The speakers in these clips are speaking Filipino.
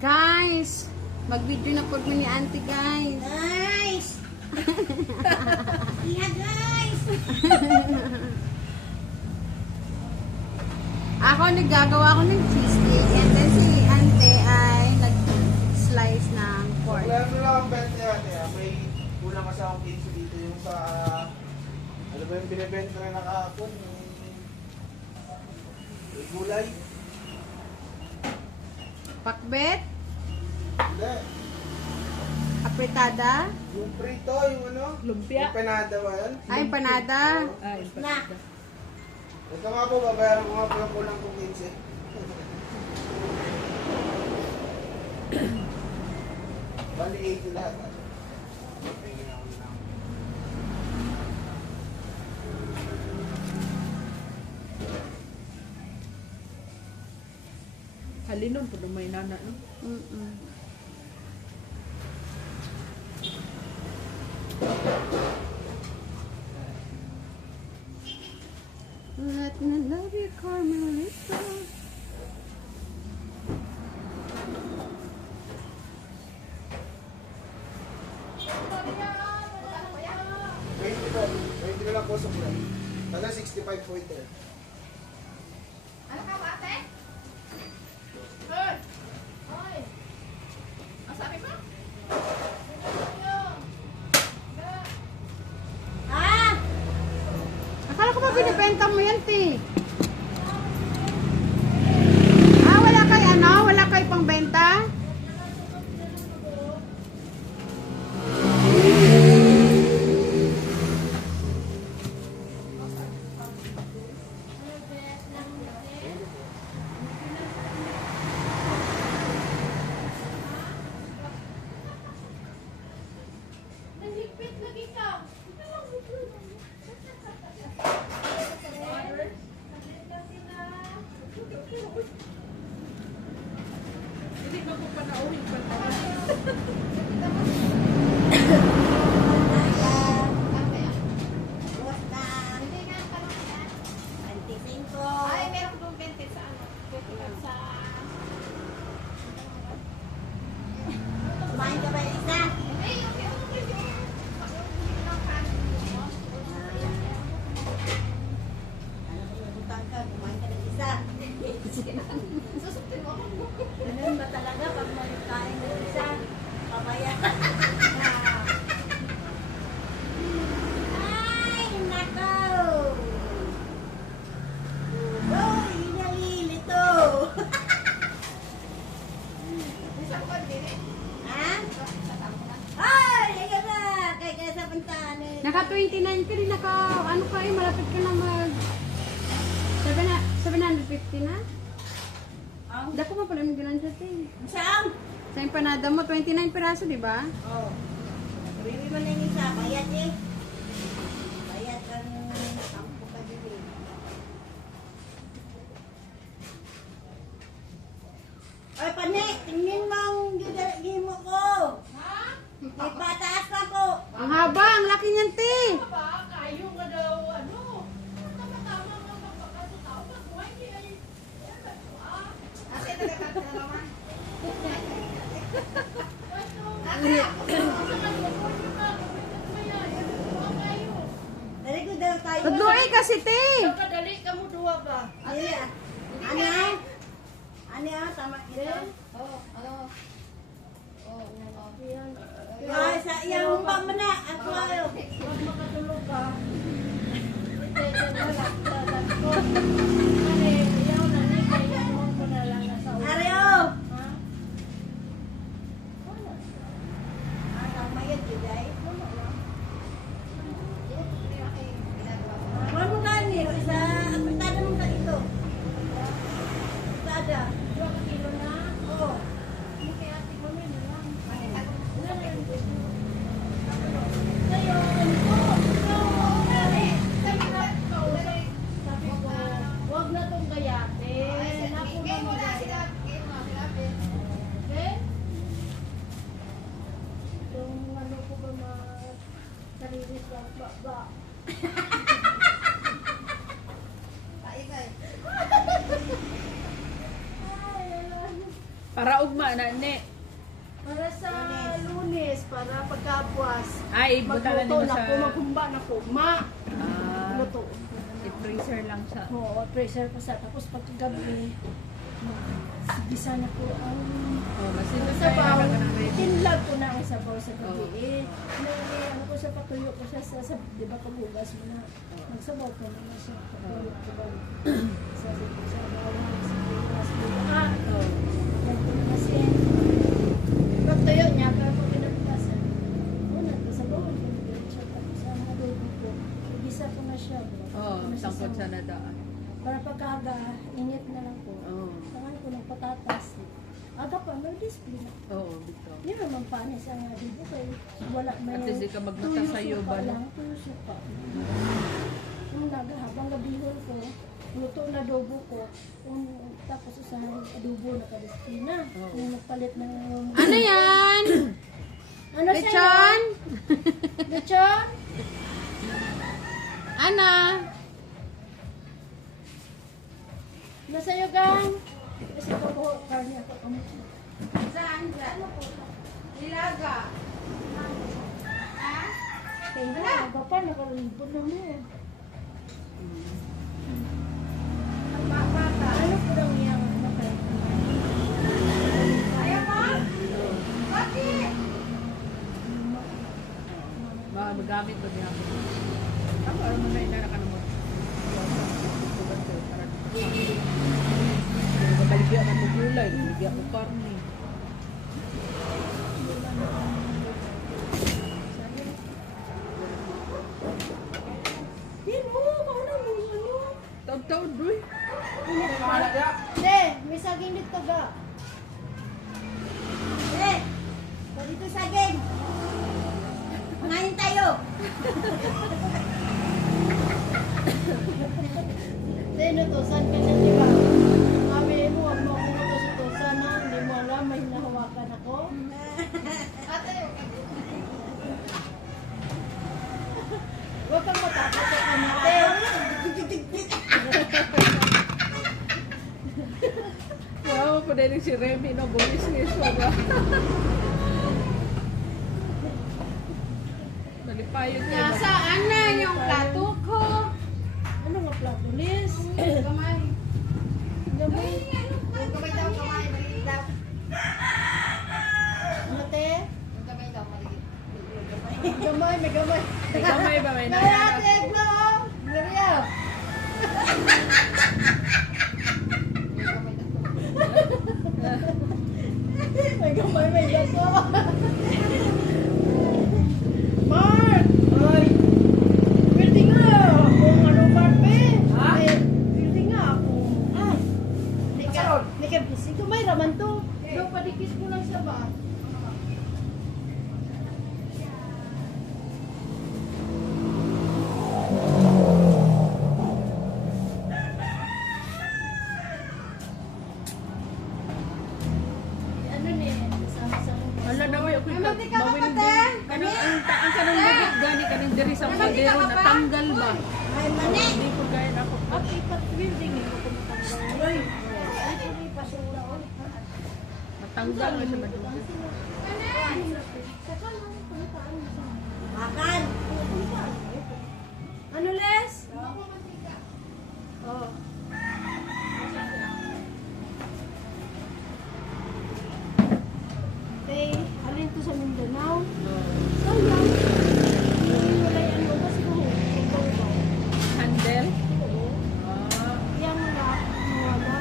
Guys, mag-video na po ni auntie, guys. Guys! Yeah, guys! Ako, naggagawa ko ng cheesecake. And then si ante ay nag-slice ng pork. Wala mo lang ang benta yan. May unang kasama dito yung sa... Ano ba yung binibenta na nakahapon? Yung gulay? Pakbet, Hindi. apritada, Yung prito, yung ano? Lumpia. Yung panada ba yan? ay empanada. Ay, Na! Ito nga po, babayaran ko nga po yung kulang kong 15. Bali 80 lahat. halinon po may nana, no? Mm-mm. Let me love you, Carmelita. 20 na lang po sa kulay. Taga 65 po ito. Ano ka ba, ate? Hoy! Hoy! Ang sabi mo? Ah! Akala ko ba binibenta mo yan, ti? Wala kay ano? Wala kay pangbenta? Nalipit lagi ka. Hindi ba ko panauhin pa naman? Buwas na! Hindi nga, tanong ka yan. 25. Ay, meron kong 20 sa ano. 20 sa... Kumain ka ba yung isa? Ay, okay, okay. Ako, hindi lang kanin mo. Ano kung nabutang ka, kumain ka ng isa. Susupin mo ako. Ganun ba talaga pag may kain ng isa? Papaya. Ay, nako! Uy, nalilito! Isang kon din eh. Ha? Sa tamo na. Ay, ayan na! Kaya sa pantanin. Naka 29 ka rin, naka ano ka eh, malapit ka na mag 750 na? Ang? Dako mo pala yung ganun siya, ti. Saan? Sa empanada mo, 29 piraso, di ba? Oh. Sabihin mo na yung isa, bayad eh. Bayad ang sampu ka din eh. Ay, pane, tingin mo ang gimo ko. Ha? Ipataas pa ko. Ang haba, ang laki niyan, ti. Ano ba? Kayo nga daw, ano? Tama-tama nga magpapakasutaw. Nakuha, hindi ay... Yan ba ito, ah? Ate, nagkakanta na naman. Ate, ako sa kanila, kung yung mga gawin na yan, yan, kuha kayo. Dali ko daw tayo. Tudloy kasi, ti. Kadali ka mo duwa ba? Dali ah. Ano? Ano ah? Tama kita. Oo, ano? Oo, yan, oo. Yan. Ay, sa iyang pa mo na. Ako ayo. Huwag makatulog ka. Hindi, wala. Ano, yaw na ni, kaya yaw ko na lang nasa ulo. Areo. Ha? Wala. Ah, tama yan, Juday. Ano mo gani? Sa apuntada mo ka ito. Apuntada. Dua ka kilo na. Oo. Hindi kaya ate mo na lang. Ano na yan? Sa'yo, dali. Sabi ko, wag na tong gayatin. Ako na magaya. Okay? Itong ano ko ba sarili ba? Para ugma na ne. Para sa Lunes, para pagkabuas. Ay, butala Magluto nimo na sa... ko, magkumba na ko. Ah, Luto. i-freezer lang sa... Oo, pressure pa sa. Tapos pagkagabi, gisa na ko ang Oh, masinod sabaw. ka ng ready. Tinlag ko na ang sabaw sa gabi. Oo. Ano ko siya, patuyo ko siya sa di ba paghugas mo na. Magsabaw ko na siya. Patuyo ko ba. Sa bawang, sa bigas, bukaan. Oh. Kasi, pagtuyo niya, pero pag pinapigasan, nagkasabaw ko. Tapos ang adobo ko, igisa ko na siya. Oh, sangkot sa nadaan. Para pagkaga, init na lang po. Oh. Sangan ko ng patatas. Aga pa, may display na. Oo, bito. Yun naman panis ang adobo kay wala may At least di ka magmata sa'yo ba, no? Tuyo suka. Yung habang gabihon ko, luto na adobo ko, tapos sa adobo na ka-display na. Oo. Yung nagpalit ng... Ano yan? Ano sa'yo? Lechon? Lechon? Ano? Nasa'yo, gang? Kasi ko karne ako kamot. Saan dyan? Nilaga. Ha? Kaya aga pa, nakalibot na mo. Ano po lang yung Ayaw mo? Bakit? Magamit ba niya? Ako, alam mo na inara ka naman. Baligya ka mo gulay, baligya ko karne. Yan mo, kauna mo, ano? Taon-taon, bro. Hindi, may saging dito ga. Eh, dito saging. Mangain tayo. Hindi, inutusan ka na, di ba? Sabi mo, huwag mo akong utos-utosan na, hindi mo alam, may hinahawakan ako. Ate, huwag kang matakot sa kamate. Wow, pa din si Remy no business ba? Nalipayot niya ba? Nasaan na yung plato ko? Ano nga plato, Liz? Kamay. Gamay. Kamay daw, kamay. Maliit daw. Ano, te? Kamay daw, maliit. Gamay, may gamay. May gamay ba? May Kaya, nanay. te, Egla, oh. Gloria. May gamay, may gato. Mark! Ay! Building nga! Kung ano, Mark, eh. Ay, building nga ako. Ah! Hindi ka busy. Kumay raman to. Daw, padikis mo lang siya ba? Ano ni? Sama-sama. Hala na may ako Ano, di ka mawinding. kapatid? Ang kanang bugit gani kaning diri sa modero natanggal ba? Ay, mani. Hindi ko gaya ako. At ipat building eh. Kumatanggal. Ay, ito ni pasura. Oh. Natanggal mo sa madugit. Makan. Ano, Les? Oh. Okay, alin to sa Mindanao? Sayang. Wala yan mo kasi kung ikaw ba? Handle. Oo. Ah, Yang na, nawala.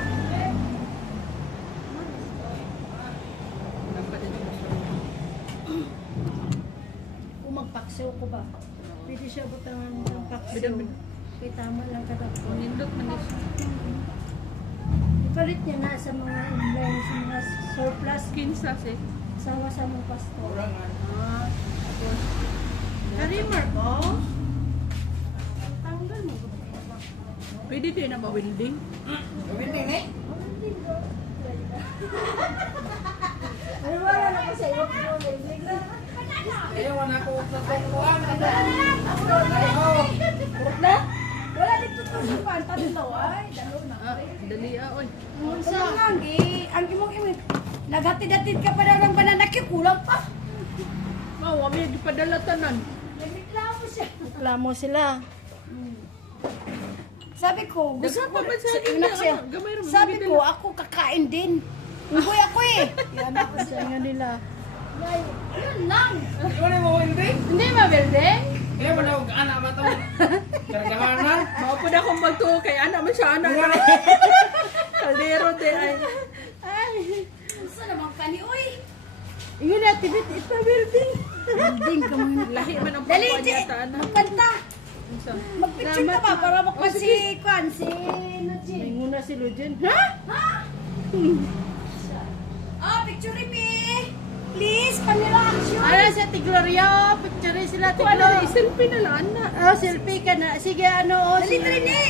dapat ito mo. Kung magpaksiw ko ba? Pwede siya butangan ng paksiw. Bidang- Kaya tama lang kadagpo. Nindot man is. Ipalit niya na sa mga online, sa mga surplus. Kinsa si. Sawa sa mga pastor. Ah, tapos. Karimar ko? Tanggal mo. Pwede din na ma-welding. Ano wala na ko sa iyo? Ayaw na ako sa tukuan. Na? Wala dito to sa panta dito ay. Dalo na. Ah, dali ah, oy. Unsa? Ang imong imit. Naghatid-hatid ka pa daw ng banana cue, kulang pa. Mao, kami gipadala tanan. Nagreklamo siya. Reklamo sila. Sabi ko, gusto ko, Nagkapa ba sa akin inak na, siya. ano, gamay raman, Sabi bigyan ko, ako kakain din. Unggoy ako eh. Yan ako sa nga nila. Yun lang. Ano mo hindi? Hindi ba, building? Kaya mo na huwag anak ba ito? Karagahanan? Mao po na akong magtuo kay anak man siya, anak ka. Kaldero de ay. Ay, gusto naman ka ni Uy. Yun na, tibit ito, building. Building ka muna. Lahi man ang Dali, pagkuha Ji. niya ta, anak. Magkanta. Isa. Magpicture ka ba para makpan si Kwan, si Nujin. Muna si Lujin. Ha? Ha? Ah, picture me. Please, panila action. Ano siya, Tigloria? Picture sila, Tigloria. Selfie na lang, anak. Oh, selfie ka na. Sige, ano, oh. Dali, dali, dali.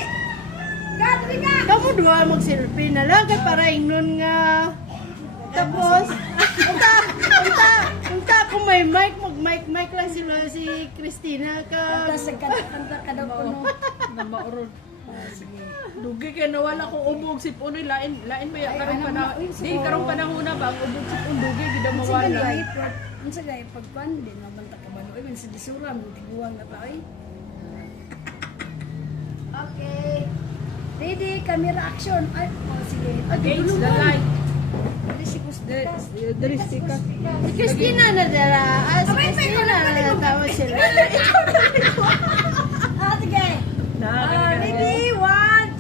Dali ka. Kamu dua mag-selfie na lang, kay para ingnon nga. Tapos, unta kung may mic, mag-mic lang sila si Christina ka. Tapos, kanta ka daw po, no? Na maurod. Dugi kay nawala ko ubog si Punoy, lain ba ya karon pa na. Di karon panahon na ba ang ubog si Punoy dugi gid Sige, mawala. Unsa gay pagkuan din mabanta ka ba no? Even sa disura mo tiguang na tayo. Okay. Ready, camera action. Ay, oh, sige. Against the light. Dali si Kustas. Dali stika. Si Christina na dala. Ah, si Christina na tawa sila. Ah, sige. Ready, 1,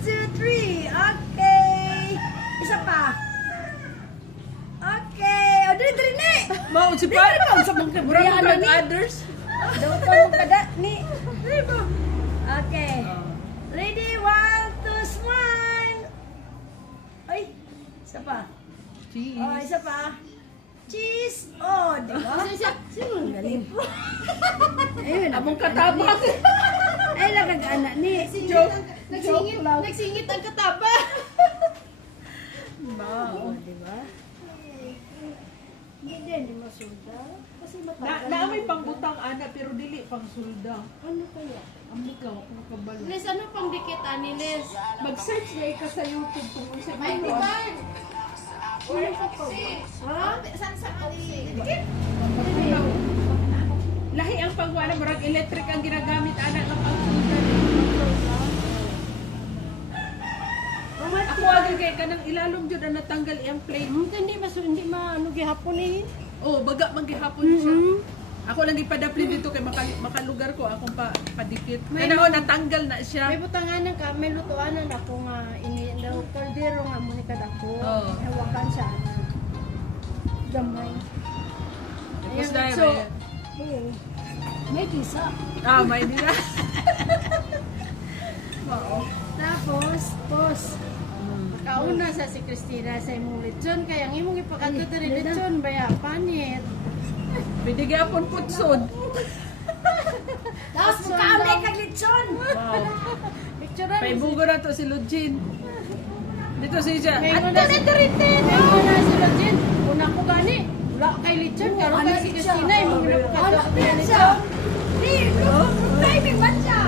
2, 3. Okay. Isa pa. Okay. O, dali, dali, ni. Mao si pa. Sa mga Murag kabriyan brand ni. others. Daw pa mo kada ni. Okay. Ready, 1, 2, smile. Ay, isa pa. Cheese. Oh, isa pa. Cheese. Oh, di ba? Sino ang galing? Ayun. Among katabang. Ay, nagag-anak ni. Nagsingit ang kataba. Oh, di ba? Hindi din, di masulda. Kasi matagal. Naamay pangbutang ana pero dili pang sulda. Ano kaya? Ami ka ako kabalo. Liz, ano pang dikit ani, Liz? Mag-search na ka sa YouTube kung unsa May pa. tiban! Ha? Saan sa kanili? Lahi ang pangwana murag electric ang ginagamit ana ng pangsulda. Ako agad kay kanang ilalom jud ang natanggal iyang plate. Hindi ano gihapon eh. Oh, baga man gihapon siya. Ako lang ipadapli dito kay makalugar ko akong padikit. Kaya natanggal na siya. May butanganan ka, may lutuanan ako nga ini daw kaldero nga mo ni kadako. Oo. Hawakan siya. Gamay. Tapos dahil so, may kisa. may nila. Tapos, kauna sa si Christina sa imong lechon kaya ang imong ipakato diri lechon baya panit. Pwede gyapon putsod. Tapos mukha kag lechon. Wow. Picture Paibugo na to si Lujin. Dito si siya. Ngayon na si Taritin. Ngayon na si Lechon. Una ko gani. Wala kay lechon karon ka si Christina imong ipakato diri lechon. Timing man siya.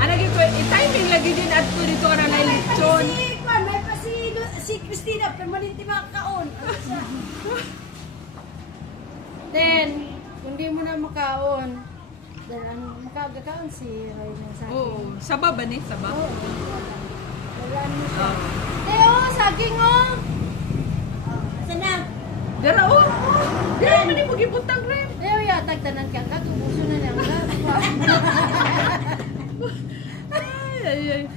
Ana gyud ko i-timing lagi din adto dito ana na lechon. May pa si Christina permanente makakaon. Then, kung di mo na makaon, then makagakaon si Rayna sa akin. Oo, saba ba ni? Saba? Wala mo siya. Teo, saging oh! Asa na? Dara oh. Dara man mo gibutang rem. Teo, yatag tanan ka ka, tubuso na lang ka. Ay.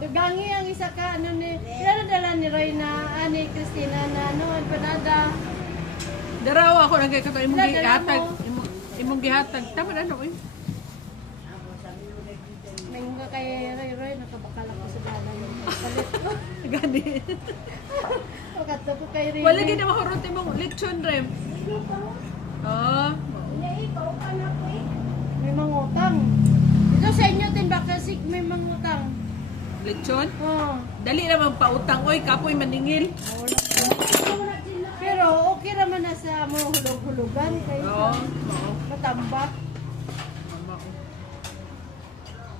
Dugangi ang isa ka, ano ni, dala ni Rayna, ani Christina na ano, empanada. Dara ako nagay ka imong Dala gihatag. mo. Imong gihatag. Tama na oy. May mga kay Ray, nakabakala ko sa bala yung palit ko. Gani. Pagkato ko kay Ray. Wala gid na mahurot imong lechon rem. Ah. May mangutang. Ito sa inyo din ba kasi may mangutang? Lechon? Oo. Dali naman pautang oy kapoy maningil. Pero okay naman na sa mo hulog-hulugan kayo Oo. matambak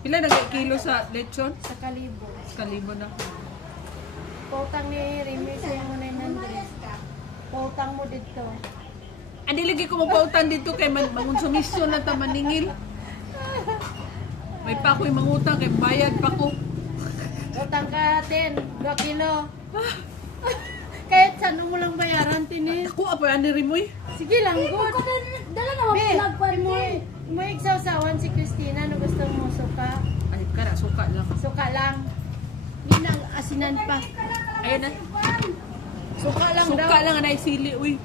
Pila nagay kilo sa lechon? sa kalibo. Kalibo na. Pautang ni Remy sa yung 900. pautang mo dito. Andi lagi ko magpautan dito kay mangun sumisyon na ta maningil. May pa ko'y mangutang kay bayad pa ko. Utang ka 10, 2 kilo. Kahit saan mo lang bayaran, tinin. Ako apa ani rimoy? Sige lang, good. Dala na Be, mo igsasawan si Christina, no gusto mo suka. Ay kana suka lang. Suka lang. Hindi na asinan pa. Ayun na. Suka lang daw. Suka lang anay sili uy.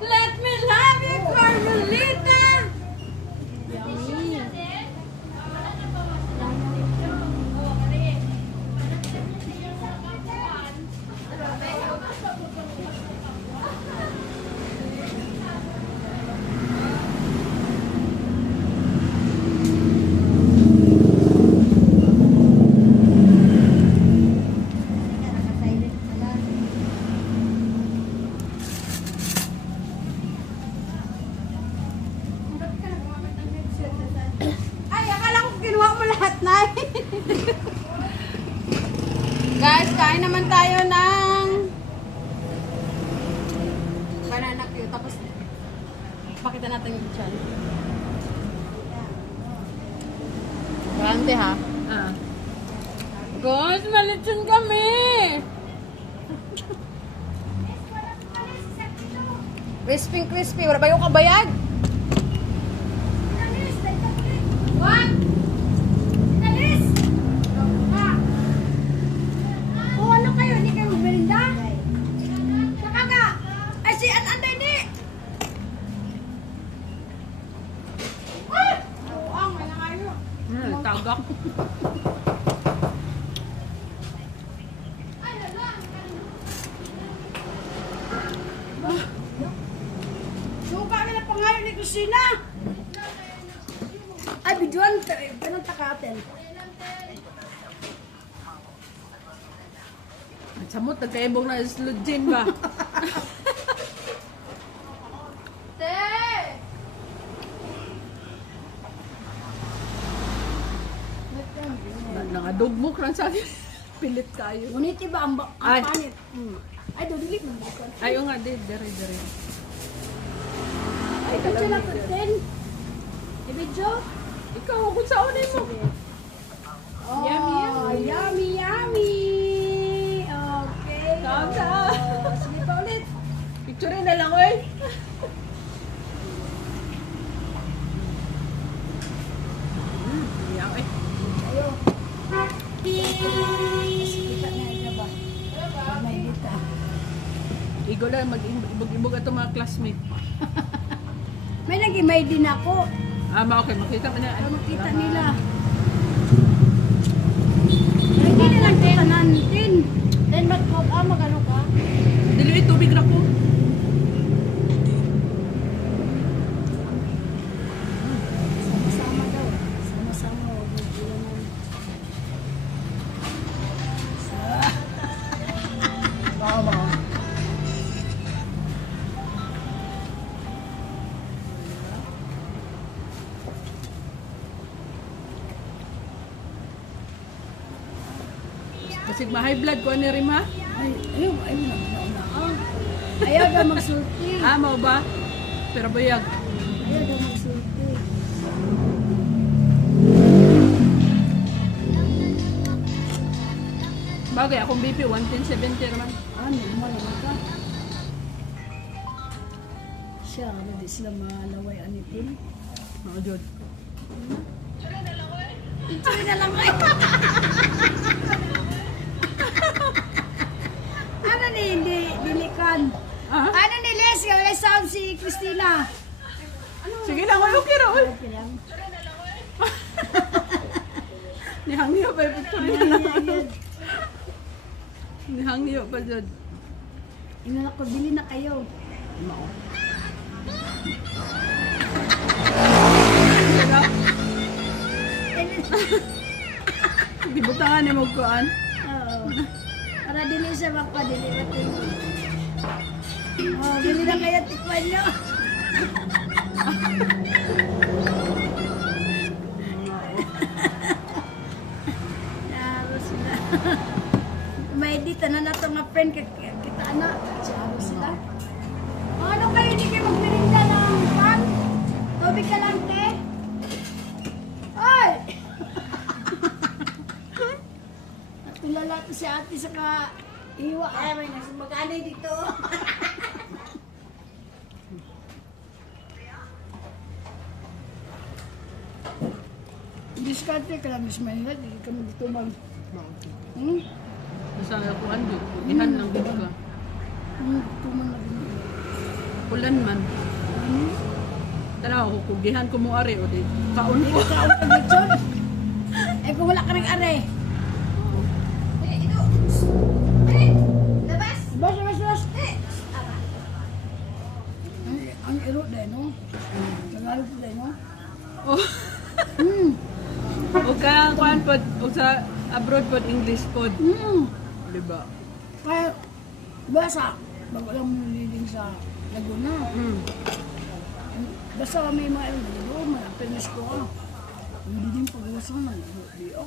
Let me love you, Carmelita! Ay, akala ko kinuha mo lahat na. Guys, kain naman tayo ng banana cue. Tapos, pakita natin yung chan. Grande ha. Ah. Guys, malitsun kami! Crispy. Wala ba yung kabayad? What? Inalis! O ano kayo? Hindi kayo magmerinda? Saka nga! Ay si Anday ni! Buang, wala kayo. Tagak. Suka nila pangayon ni Kusina! Ay, biduan! Ganun takatin. Samot nagkaibong na sludgin ba? Nangadugmok lang sa akin. Pilit kayo. Ngunit iba ang Ay. panit. Ay, dudili mo. Ay, o nga, dire. Ay, ito sila patin. Ibidyo? Ikaw, kung sa unay mo. Oh, Yummy. yummy. Okay. Tama. Oh, sige pa ulit. Picture na lang, oy. Iyak eh. Ayo. Kita niya ito ba? May dita. Igo lang, mag-ibog ito mga classmate. May nag-imay din ako. Okay, makita mo na. Para makita nila. Hindi nilang kita natin. Then magano ka? Dili, tubig na po. Sama-sama daw. Sama-sama. Huwag mag-iwanan. Kasi ma-high blood ko ni Rima. Ayaw na. Ayaw daw magsulti. Mau ba? Pero bayag. Ayaw daw magsulti. Bagay, akong BP, 110-70 naman. Normal naman ka. Siya, hindi sila malaway anitin. Oo, Jod. Ituloy na lang kayo. Ano ni hindi dilikan? Ah? Ano ni Les? Kaya sound si Christina. Sige lang, okay na, oy. Okay lang. Nihangyo pa yung picture niya na. Nihangyo pa, Jod. Inanak ko, bili na kayo. Mao. Gibutangan ni mo kuan. Oo. Para dili siya magpadili natin. Oh, dili na kaya tikman nyo. Naro sila. May dito na na nga friend kita na. Naro sila. Ano kayo hindi kayo magpirinda ng pan? Tubig ka lang, te? Ay! Tulala to si ate sa ka-iwa. Ay, may nagsumaganay dito. Diskarte ka lang, Miss Maynila. Hindi ka mo dito mag... Hmm? Basta kuan di. Ihan lang dito ka. Dito man na din. Ulan man. Tara, kugihan ko mo ari o di. Kaon ko. Kaon ka dito. Eh kung wala ka ng are. Eh, ito. Eh, labas. Bas. Eh, Ang iro dahil, no? Tagalog po dahil, no? Oh. O ka kuan pod o sa abroad pod English pod, di ba? Kaya, basta, bago lang mo nililing sa Laguna. Basta may mga iro dito, malapinis ko ka. Hindi din pag-uwasan ng iro.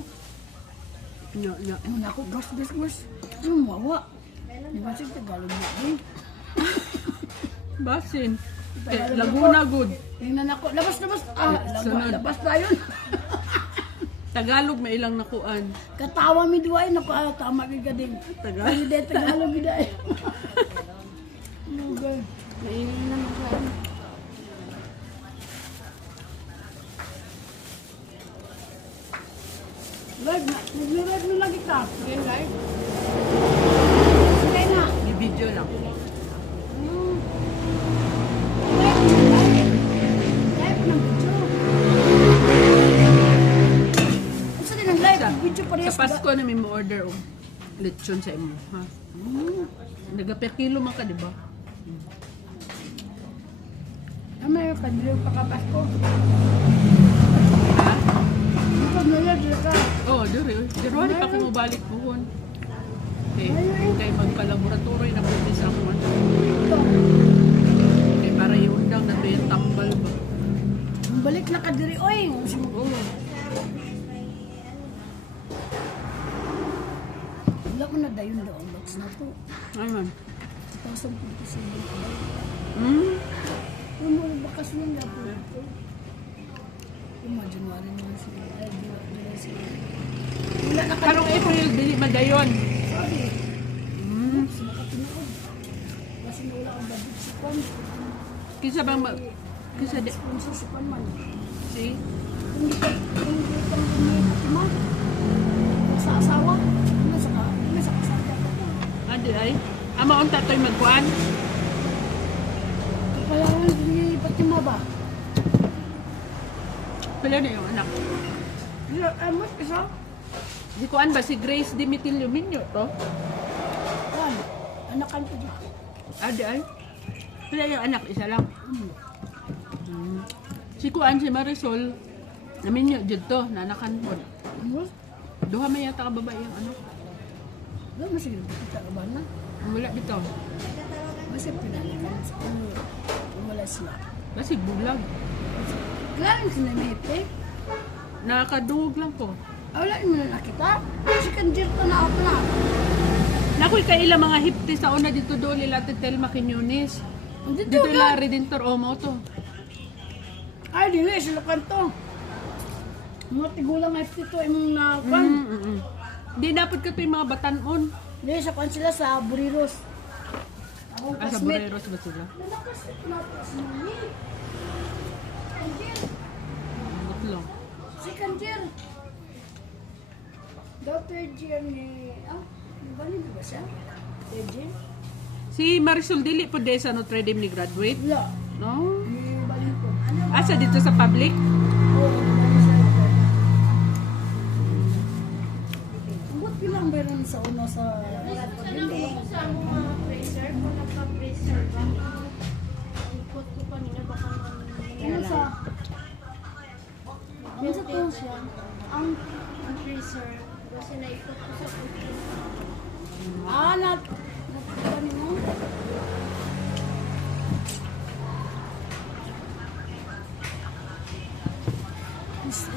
Nya. Ano ako, gas. Mawa. Di ba siya Tagalog mo din? Basin. Laguna good. Tingnan ako, labas. Sunod. Labas na yun. Tagalog may ilang nakuan. Katawa mi duay na tama kay gading. Tagalog. Ay de Tagalog biday. Lugar. Mainit na siya. Live na. Nag-live na lagi ka. Live. Sige na. Di video lang. Live ng video. Asa din ang live? Video pa rin. Sa Pasko na may mo-order og lechon sa imo, ha? Naga per kilo man ka, di ba? Tama yung kadriw pa kapas ko. Ha? Ito nila dito ka. Oh, dire. Dire pa ko mabalik po. Kay magpa-laboratory na pwede sa ako. Ito. Kay para iundang na may tambal ba? Balik na kadiri. Oy! Oo. Wala ko na dayon doon. Box na to. Ayun. 2027. Kung mo bakas nila po ito. Kung January naman sila. Ay, July sila. Wala na ka. Karong April, dili madayon. Sorry. Oops, nakatinood. Kasi wala akong budget sa kwan. Kisa bang kisa di Sponsor sa kwan man. si Hindi ka may katima. Sa asawa. Ano sa kasama ko. adi ay ama unta toy magkuan. Kaya hindi patima ba? Pila na yung anak. Mas isa. Si kuan ba si Grace Dimitilio Minyo to? Kwan. Anakan ko dyan. Adi ay. Pila yung anak isa lang. Si kuan si Marisol na Minyo jud to, nanakan pod. Ano? Duha may yata ka babae yung ano. Wala masigil kita ka ba na? Wala bitaw. Kasi pinalikan sa ulo. Wala sila. Basig bulag. Galing sila may ipe. Nakadungog lang ko. Wala mo na nakita. Si Kanjir to na ako na. Nakoy kay ila mga hipti sa una dito do lila Telma Quiñones. Dito Dito na. ila Redentor Omo to. Ay, dili. Sila kanto. Mga tigulang FT to imong na kwan. Di dapat ka to yung mga batanon. Dili sa kwan sila sa Buriros. Akong Sa classmate. Boreros ba sila? Kanjir. Gutlong. Si Kanjir. Dr. Gian ni... Balik ba siya? Dr. Gian? Si Marisol Dili po de sa Notre Dame ni graduate. Wala. No? Balik ko. Asa dito sa public? Oo, balik siya. Ba't bilang meron sa una sa... Hindi. sa mga freezer, kung nagpa-freezer ba? Ikot ko kanina baka Ano sa... Ano sa to siya? ang freezer. Kasi naikot ko sa puti. Ah, ano mo?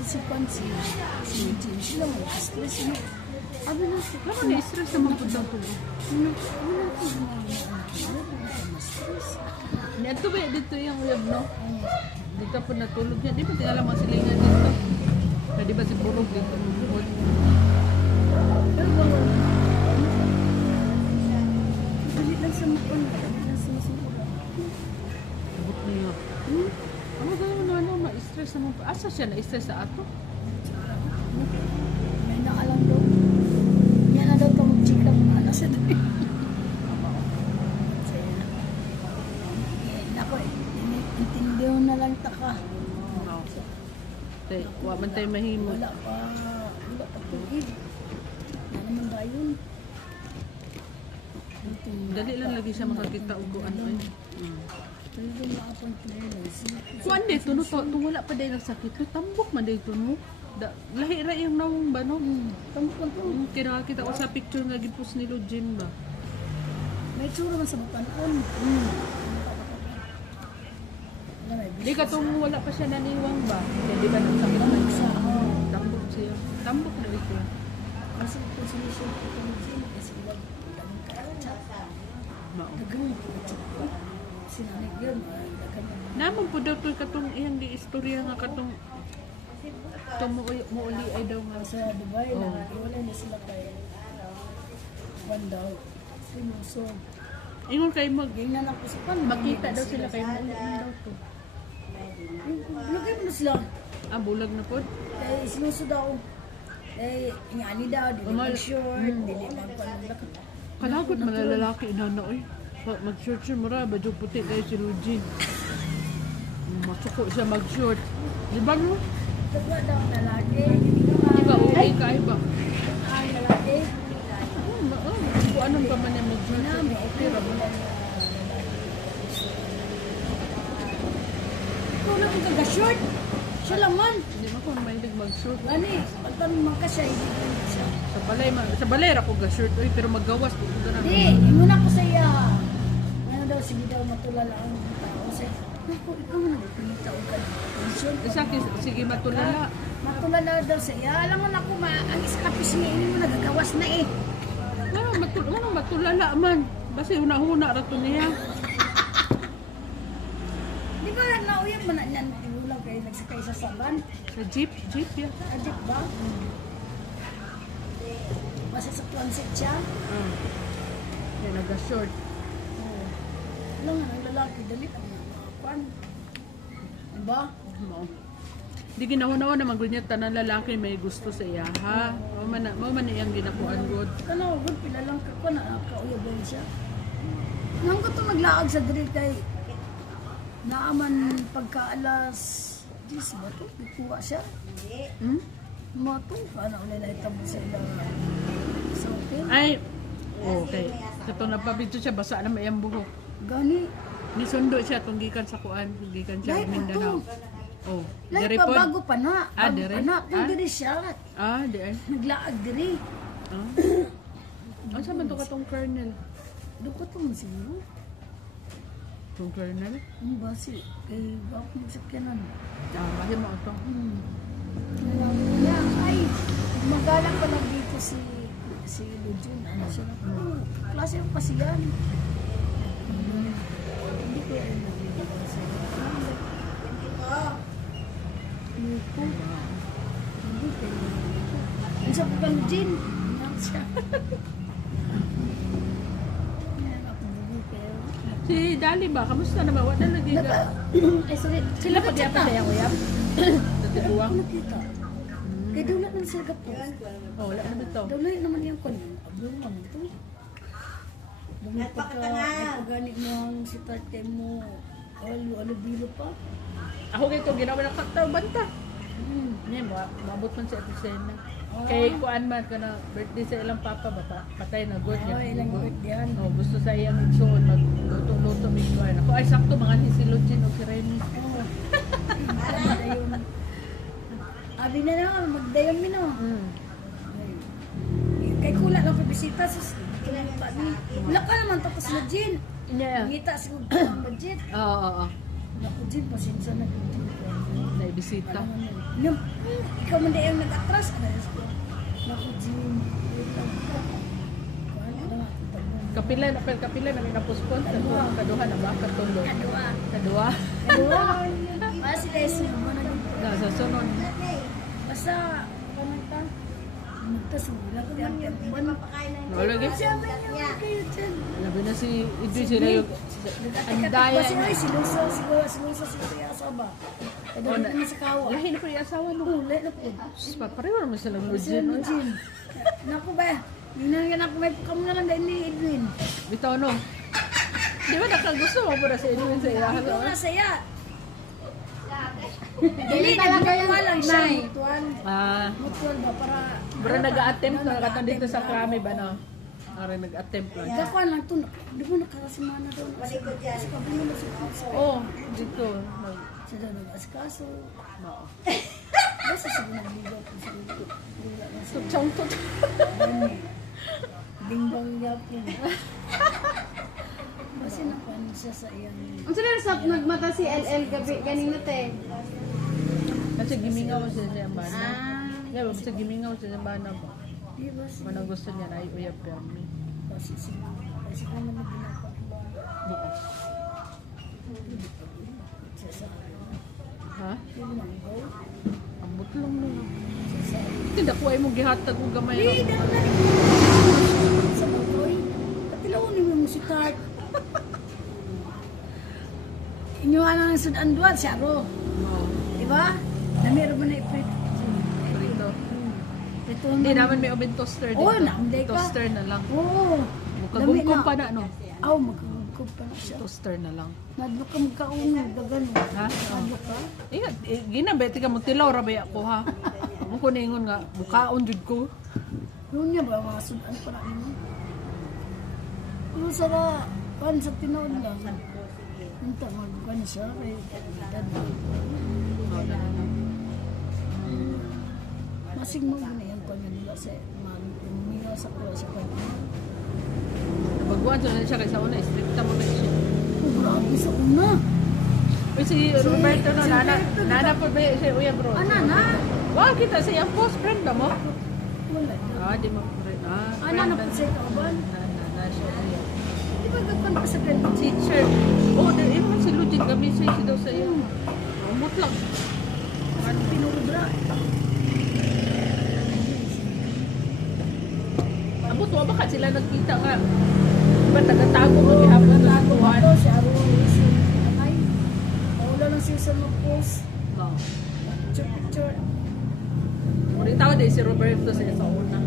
Si Pansi, si Jim, sila mo, stress mo. Ano na si Ano na stress naman po daw ko. Ito ba dito yung uyab, no? Dito po natulog niya. Di ba tingala mga silingan dito? Di ba si Burog dito? Bukod. Dali lang sa mukon, dali lang sa masura. Abot niya. Ano daw na ma-stress naman po? Asa siya na-stress sa ato? May naalam daw. Yan na daw ito mag-check up. Ano siya daw? Nako, intindihan na lang taka. Tay, wa man tayo mahimo. Wala pa tuig. Ano naman ba yun? Dali lang lagi siya makakita og ano ay. Pwede maapang clearance. Kuan dito no to wala pa dai nagsakit. Tambok man dito no. Lahi ra yung nawong ba no? Tambok to. Kira kita ko sa picture nga gipos ni Lujin ba. May tsura man sa bukanon. Di ka tong wala pa siya naniwang ba? Di ba nagsakit man siya? Tambok siya. Tambok na dito. Kasi kung sinisip ko kung sino kasi wag Mao. dagang sinanay yun. Naman po daw to katong iyang di istorya nga katong muuli ay daw nga Sa Dubai, wala na sila kay daw. So, ingon kay gingnan ako sa pan. makita daw sila kay muuli daw to. Lugay mo na sila. Ah, bulag na po. Eh, sinuso daw. Eh, ingani daw, dili mag-short, dili magpanulak. Kalagot man ang lalaki inana oy. Mag-short siya mura, badyo puti kayo si Lujin. Masuko siya mag-short. Di ba no? Tagwa daw na lagi. Di ba okay ka ay ba? Ay, lalaki. Kung anong pa man niya mag-short, okay ra ba? Ikaw na kung taga-short. Siya lang man. Hindi mo kung mahilig mag-short. Gani, pagtanong ka siya, hindi ko siya. Sa balay ra ko ga-short oy, pero maggawas ko na. Di, ingon ako sa iya. Ano daw, sige daw, matulala ang tao. Say, naku, ikaw na nagpilita o ka. Short. Sige matulala. Matulala daw sa iya. Alam mo na ako, ang iskapis niya, ini mo nagagawas na eh. Ano matulala man. Basta una-una ra to niya. Di ba nauyag mo na niyan, ulang kayo nagsakay sa saban? Sa jeep ya. Adip ba? Basta sa transit siya. Kaya nag-short. Alam nga, ang lalaki, dali ang mga kwan. Diba? Mo. Di ginawa-nawa naman gud niya tanan lalaki may gusto sa iya ha. Mao man iyang ginapuan gud. Ano, good, pila lang ka ko na nakauyaban siya. Nang ko ito maglaag sa diri kay naaman pagka alas 10 ba ito? Ikuha siya. Hmm? Mo ito, paano ulit na itabo sa ilang sa hotel. Ay, okay. Katong nagpabidyo siya basa na may iyang buhok. Gani, Nisundo siya tong gikan sa kuan, gikan siya Live Mindanao. ito. Oh, lahat diri pa pod. bago pa na. Ah, Bago diri? pa na. Kung Ah? diri siya, Di ay. naglaag diri. Ano sa man to katong kernel? Doon ko ito siguro. Tong kernel? Ang basi, kay bago magsakyanan. Mahim mo ito. Yeah, ay, magalang pa lang dito si Lujin. Ano siya na? Klase yung pasiyan. Hindi ko rin nabibigyan siya. Hindi ko. Hindi ko. Ang sa po ka Lujin. Inak siya. Yan ako bubukil. Si Dali ba? Kamusta na ba? Wala lagi ka. Ay, sorry. Sila pa diya pa siya uyab. Sa tiguang. Ako nakita. Kaya dulat ng Singapore. Oh, wala na dito. Dulat naman yung kanya. Ablo naman ito. Pagkagani mo ang sitat kay mo. Alo-bilo pa. Ako gito ginawa na kaktaw banta. Niya maabot man sa episena. Kay kuan man kana birthday sa ilang papa ba patay na good Oh, ilang good yan. Oh, gusto sa iyang igsoon magluto-luto mi kuan. Ako ay sakto mga si Lujin o si Remy. Oh. Magdayon. Abi na na, magdayon mi no. Ay, Kay kulang lang pabisita sus. Kinanta ni. Wala ka naman tapos na Jin. Yeah. Ngita siguro ang budget. Oo. Naku Jin, pasensya na. Naibisita. Yung, ikaw man din yung nag-atras. Naku Jin. Kapila na may napuspon. Kaduha na ba? Katulo. Kadua. Kadua. Kadua. Para sila yung sumama na dito. Sa sunod. Basta, pamanta. Magtasula ko man yung buwan. Wala lagi. Sabi niya, kayo dyan. Labi na si Idri sila yung ang daya Kasi niya. ay, sinusa si Kuya Saba. Ay, Oh, dami na sa kawa. Lahi na po yung asawa mo. Huli na po. Sus, pareho naman silang Kasi virgin. ano, Jin? Naku ba? Ginagyan ako, may kam na lang dahil ni Edwin. Bitaw no. Di ba nakagusto mo po na si Edwin sa iya? Ito nga saya. Dili talaga yung lang siya. Nay. Mutual ba? Para... Pero nag-attempt na katang dito sa Krami ba no? Ari nag-attempt lang. Gakuan lang ito. Di mo nakarasimana doon. Malikod dyan. Kasi kapag mo sa kaso. Oh, dito. Siya daw nag-asikaso. No. Basta siya nagligaw ko sa dito. Wala na siya. Tutsang tut. Bingbang yapon. Kasi nakuan siya sa iyang... Ang sila sa nagmata si LL gabi ganina te. Kasi gimingaw siya sa bana. Ah. Yeah, basta gimingaw siya sa bana mo. Di ba siya? Manang gusto niya na uyab permi. Kasi siya. Kasi ka naman ginapakla. Bukas. Siya sa... Ha? Yung nanggaw. Ambot lang mo. Siya sa... Tinda ko ay mo gihatag og gamay. Di, dahil na rin. Sa bagoy. Pati launin mo mo si Tart. Inyuhan na ng sudan duwan, siya ro. Oh, Diba? Na meron mo na iprit. prito. Ito Hindi naman may oven toaster dito. Oh, naamday ka. Toaster na lang. Oo. Kagungkong pa na no. Aw, magkagugkog pa na siya. Toaster na lang. Nadlo ka magkauna, dagan mo. Ha? Nadlo ka? Ginabete ka mo tilaw ra ba ako ha. Mo ko ningon nga bukaon jud ko. Yun niya ba, mga sudan pa na mo. Yung sana, pan sa tinood lang. Hinta, magkuhan siya. Kaya, masig mo na yan pag nila sa mga sa kuha sa kanya. Baguan so na siya kaysa una stricta mo na siya. Oh, grabe sa una. Uy, si Roberto no, nana po ba siya, uya bro? Ana na. Wow, kita siya ang post friend ba mo? Wala. Di mo friend. Ana na po siya kauban. Na siya, uya. Di ba gagpan pa sa ganito? Teacher. Oh, di mo si Lujin kami siya daw sa iyo. Umot lang. Ano pinurudra? Abot wa baka sila nagkita nga. Ba tagatago mo gihapon sa tuwan. Ito, si Aro Wilson. Ay, wala lang siya sa mga post. No. Picture. Muli tao din si Roberto sa sa una.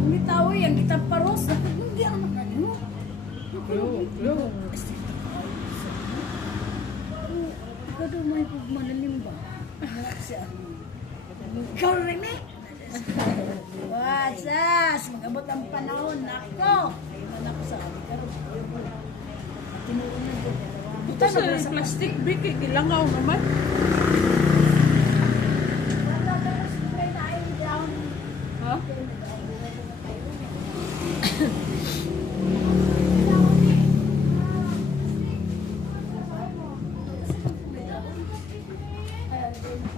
Hindi tao yan, kita paros. Hindi ako nakanino. Yo. Ikaw daw may pagmanalim ba? Wala siya. Ikaw rin eh. Wasas! Mag-abot ang panahon. Nako! Anak ko sa akin. Tinuunan ko. Ito sa plastic bag eh, ilangaw naman. Ha?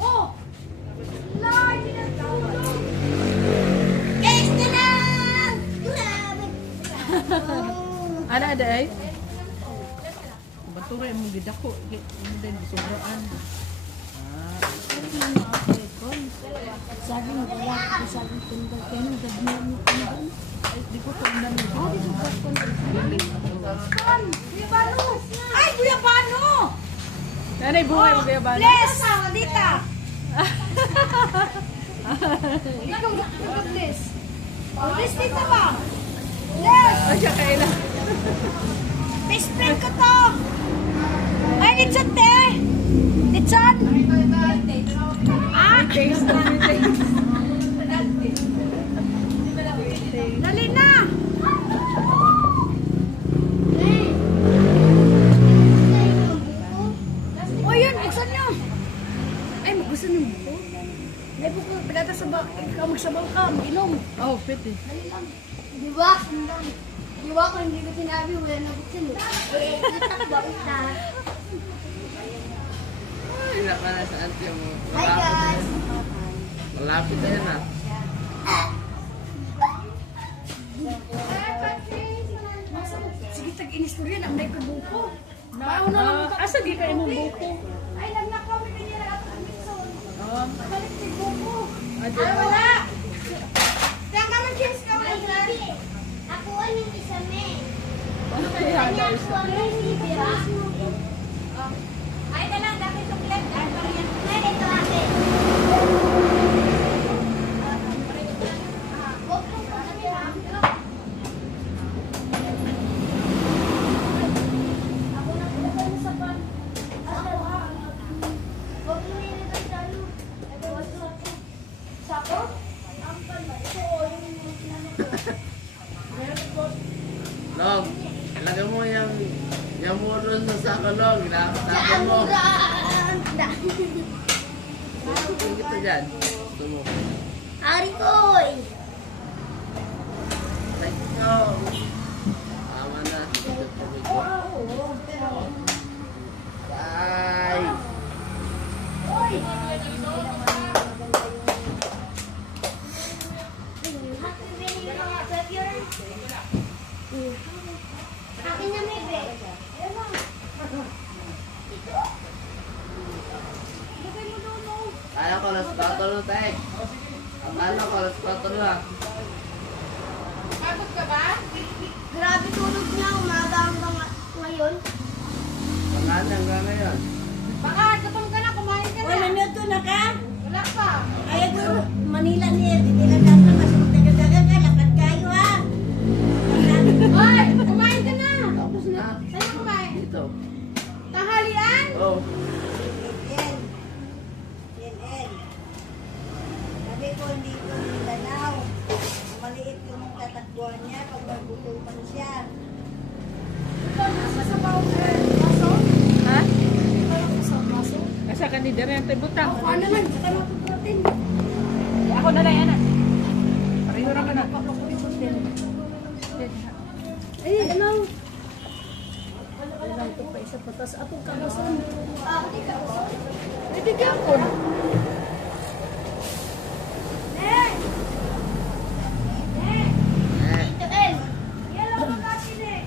Oh! Lord, tinatulog! Guys, na lang! Grabe! Ana day. Batura mo gidako, mo din sobraan. Sabi mo wala ko sabi ko nung kailan gagawin mo kung Ay, di ko to nan. di ko pa kon. Kuya Bano! Ay, Kuya Bano! Nanay buhay mo kaya ba? Bless! Dita! Ikaw na bless. Oh, bless dita ba? Bless! Ay, siya kailan. Best friend ko to! Ay, Litsan te! Litsan! Ah! Dali na! O yun, buksan nyo! Ay, magbuksan nyo buko. May buko, pinata sa ikaw magsabaw ka, mag-inom. Oh, pwede. Dali lang. ako, hindi ko sinabi, wala na buksin eh. Itakbo kita. Ay, naka na sa auntie mo. Hi guys! Malapit na yan ah. Sige, tag-inistorya lang, may kabuko. Asa di kayo mong buko? Ay, nagnakaw, may kanya ako ng Mixon. Oh, Balik si buko. ay, Ay, wala! Kaya ka mag-cheers ka, wala. Ako ang yung isa me. ano kaya guys? Ako ang yung isa. Ay, na lang, dami suklet. Ay, parang yan. Ito akin. Huwag mo pa kami ha. Ako na pinagay mo sa pan. Ako ha. Huwag mo nilagay sa ano. Ito, sako? Ang pan ba? Ito, yung Log, ilagay mo yung mulo sa sako, Log. Nakatapan mo. Tingin kita dyan. Gusto mo. Ari koy! Let's go. Tama na. Bye. Akin na may bag. Lagay mo doon, no? Kaya ko alas 4 na, Tek. Akala ko alas 4 na. Grabe tulog niya, umaga hanggang ngayon. Pangalan hanggang ngayon. Baka, gutom ka na, kumain ka na. Wala nito na ka? Wala pa. Ay, guro, Manila niya, hindi lang natin masuk dagat-dagat ka, lakad kayo ha. Hoy, kumain ka na. Tapos na. Saan ka kumain? Dito. Tanghalian? Oh. Yan. Yan. Sabi ko, hindi ko nilanaw. Maliit yung tatakbuhan niya pag magutupan siya. Ito, nasa sa bawang baso. Ha? Ito, sa baso. Asa ka ni Darente Butang? Ako, ano lang, saka matutratin. Ako na lang, Ana. Pareho na ka na. Ay, ano? Wala ito pa isa patas. Atong kagason. Ah, di kagason. Pwede ka ako. Eh! Eh. Ito, El! Yellow ka kasi eh.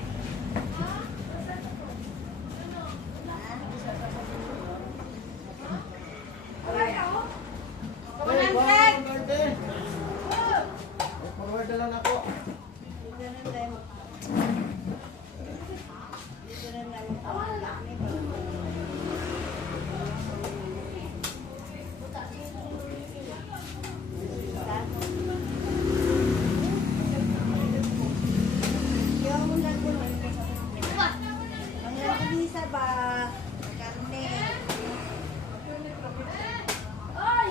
Forward na lang ako. Dito na lang. Dito na lang. Yung mga bisa ba? Karne. Ay!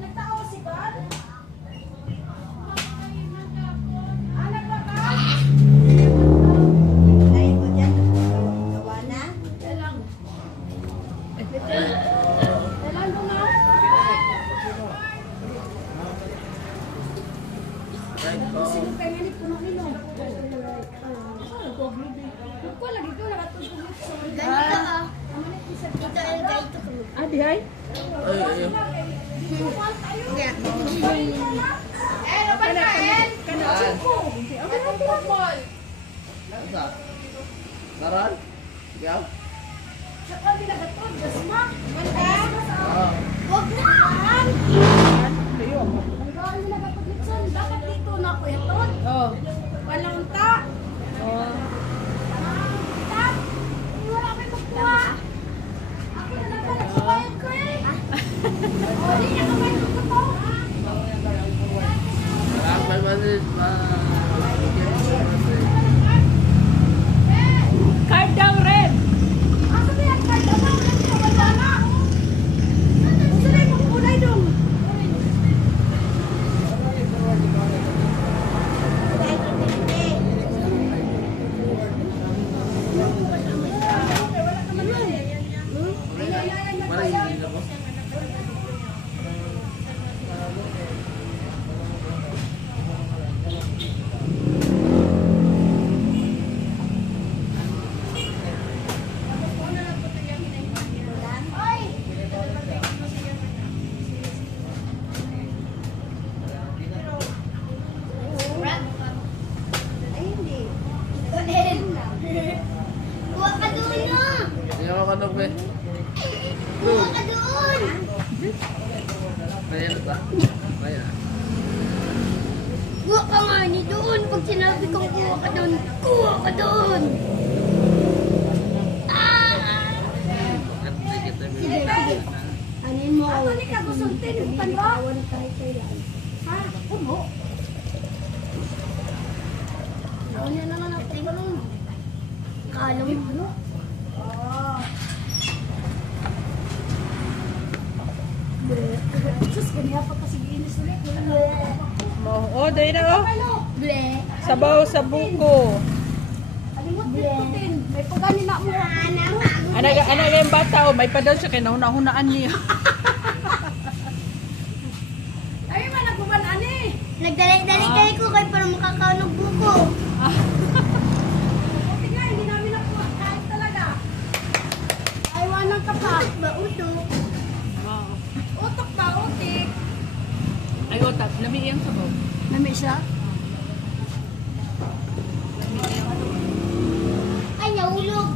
Nagtao si God? Anak ba ka? Lain ko dyan. Gawa na. Dalang. Dalang ko nga. Right, oh. Sino kayo ganit ko nang Ko lagi ko nakatulog sa Ganito ah. Dito El, ganito ko. Ah, di ay? Ay, ayun. Ano ba na, El? Saan? Anong football? Asa? Karan? Ikaw? Sa kabila ka to, Jasma. Oo. Huwag na! Ang gawin nila kapag litson, dapat dito na ako ito. Oh. Walang ta. Oh. Ta. Wala kayo magkuha. Ako na lang pala nagsabayad ko eh. O, di niya kamay ko to. Kapal ba din? Card down red. Asa ba yan? Kahit ako, wala na. Gusto na yung kulay dong. Marahil ako. kanog eh. Kuha ka doon! Ayan ba? Ayan. Kuha ka nga ni doon. Pag sinabi kong kuha ka doon, kuha ka doon! Ah! At kita Sige, sige. Anin mo. Ano ni ka gusuntin? Bukan ba? Ha? Ano? Ano na naman ako ba nun? Kala mo ano? Sus, kanya pa kasi ginis ulit. Oh, dahil na oh. Ble. Sabaw sa buko. Alimot din. May pagani na mo. Anak yung bata oh, may pa daw siya kaya nauna-hunaan niya. Ay, managuban ani. Nagdali-dali ko kayo para makakaon ng buko. Buti nga, hindi namin nakuha. Kahit talaga. Ay, wanang ka pa. Bauto. Utok ba, utik. Ay, otak, lami iyang sabaw. Nami siya? Ay, nahulog.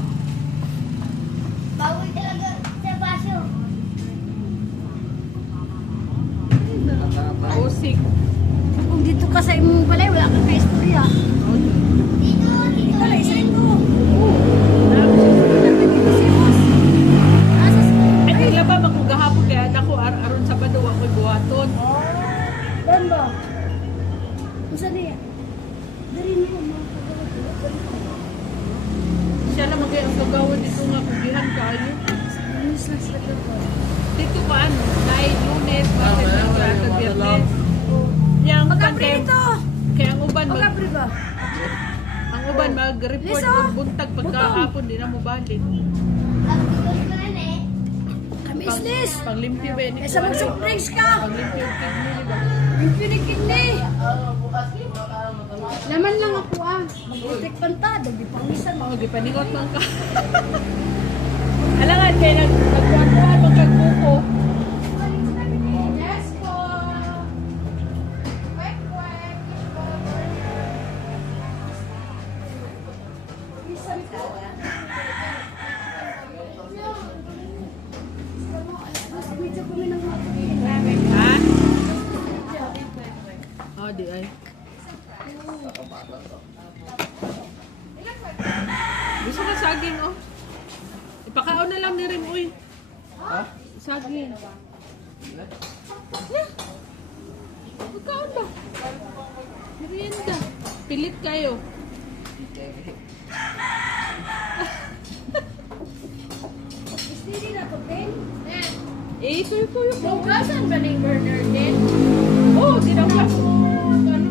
Bawal talaga sa baso. Usik. Kung dito ka sa imong balay, wala kang ka-istorya. Dito, dito. Wala, isa ito. Ay, naglaba magugahapon kaya ako aron sa bado ako'y buhaton. Dan ba? Masa niya? Dari mo mga Siya lang ang gagawin dito nga kugihan ka ayo. Dito ko ano, dahil lunes, bakit na sa biyernes. Yang Magkapri ito. Kaya ang uban Magkapri ba? ang uban mag-report Liso. ng buntag pagkahapon di na mo balik. Kami Pang, islis. panglimpyo ba ni Kaysa mag-surprise ka. Panglimpyo yung kidney di ba? Yung pinikidney. Laman lang ako ah. Mag-utik panta. Dagi pangisan. Oh, gipaningot man ka. Alangan kay nagkuhan magkagbuko. Yes po. Kwek, kwek. Isan ko. Medyo kami nang matuloy. Ha? Oh, di ay. Gusto na saging, oh. Ipakaon na lang ni Rim, uy. Saging. Yeah. Pagkaon ba? Merienda. Pilit kayo. Steady na to, Ben. Eh, ito yung Hugasan ba ng burner din? oh, dinahugasan.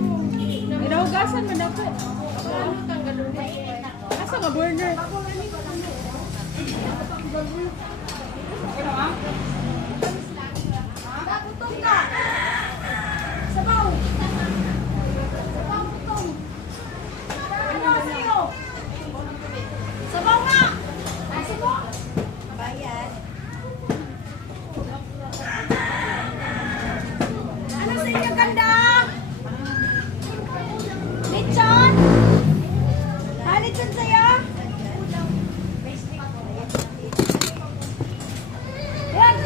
Dinahugasan man ako. Paano tanggalun na Asa nga burner? Nakutong ka! Sabaw! Sabaw kutong! Ano sa'yo? Sabaw nga! Ay, sabaw! Bayad. Ano sa inyo ganda? Lechon? Lechon sa'yo? Yan!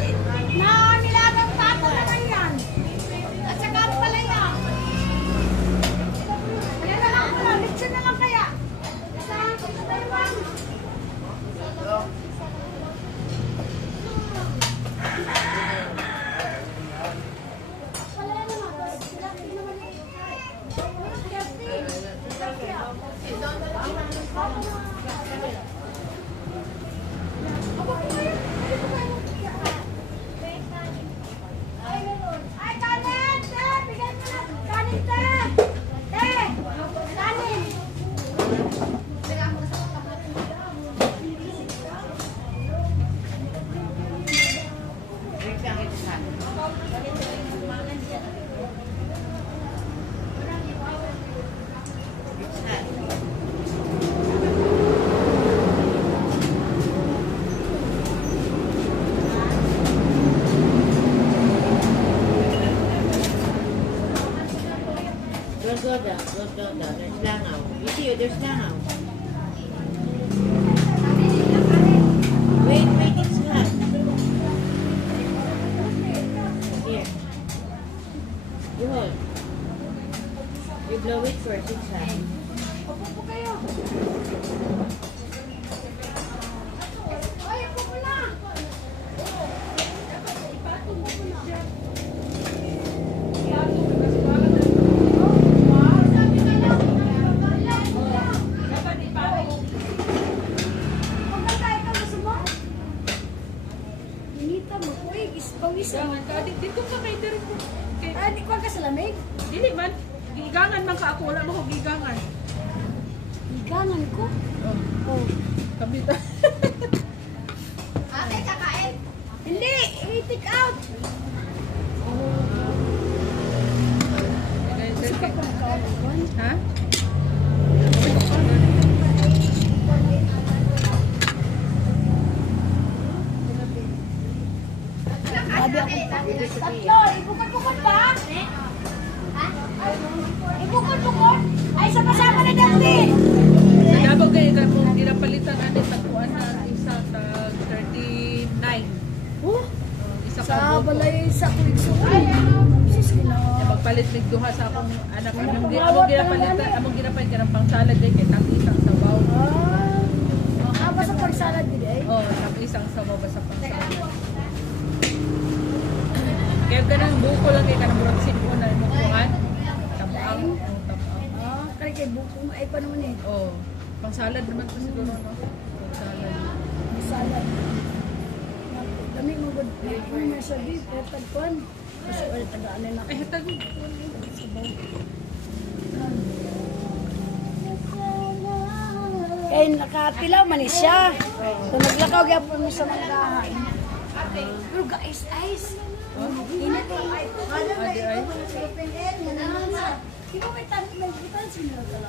Na nilagang tato naman yan. At saka ang palaya. Kaya na lang pala. Lechon na lang kaya. Sa Taiwan. Palaya naman. Laki naman eh. Ay, kanin! Te! Bigay mo na! Kanin, te! Te! Kanin! Go down. There's langaw. You see, there's langaw. Wait, it's hot. Here. You hold. You blow it first, it's hot. Opo po kayo. Ay, ako pala. Sabi ka lang. Magkakaya ka, gusto mo? Inita mo. Uy, pawis. Jangan ka, dito ka kay Derek. Okay. Ah, di ko ka sa lamig. Dili man, gigangan man ka ako, wala mo ko gigangan. Higangan ko. Oh, kami ta. Ate, kakain. Hindi, i-take out. Gusto ka pa magkawan? Ha? Sabi ako, tatlo, ibukod-bukod pa? Ibukod-bukod? Ay, sama-sama na dati. Sa Davao kayo ka kung ginapalitan natin tagpuan na isa tag 39. Oh, Isa sa ka buko. balay sa kuliksuan. Sis, Ya, magpalit mig duha sa akong anak. Among ginapalitan ka ng pangsalad din kay tag isang sabaw. Aba sa pagsalad din eh. Oh, tag isang sabaw ba sa pangsalad. Kaya ka ng buko lang kay kanang murag sipo na mo kuhan. Tabang. Ah, kaya kay buko mo ay pa naman eh. Oh, pangsalad naman to siguro no. Pangsalad. Salad. Dami mo gud. Ano may sabi, pero tagkuan. Kasi wala tagaan na Ay, hatag. kaya nakatilaw man siya. So naglakaw gyapon mo sa mandahan. Pero guys, ice. Init ang ice. Adi ay. Di ba may tanong nagbitan sila talaga?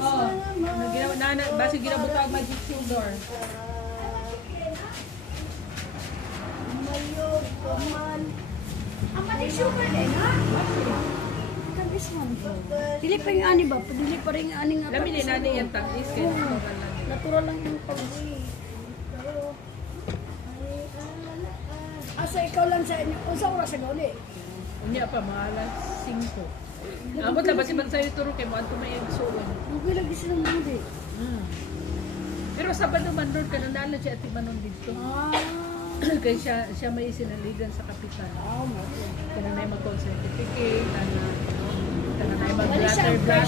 Oh, naginawa na basi ginabutag magic silver. Mayo, paman. Ang mating sugar din, ha? Kan this one. Dili pa yung ani ba? Dili pa rin yung ani nga. Lamin ni nani yan tag is kay Natural lang yung pag-uwi. Pero, asa ikaw lang sa inyo. Kung sa oras sa gauli. Unya pa mga alas 5. Amot na basi man sayo turo kay mo adto may igsuon. Huwag lagi silang mandi. Pero Sabado man doon kanunala siya at manon dito. Kay siya may sinaligan sa kapitan. Kana na mag-call certificate, kana na mag-blatter.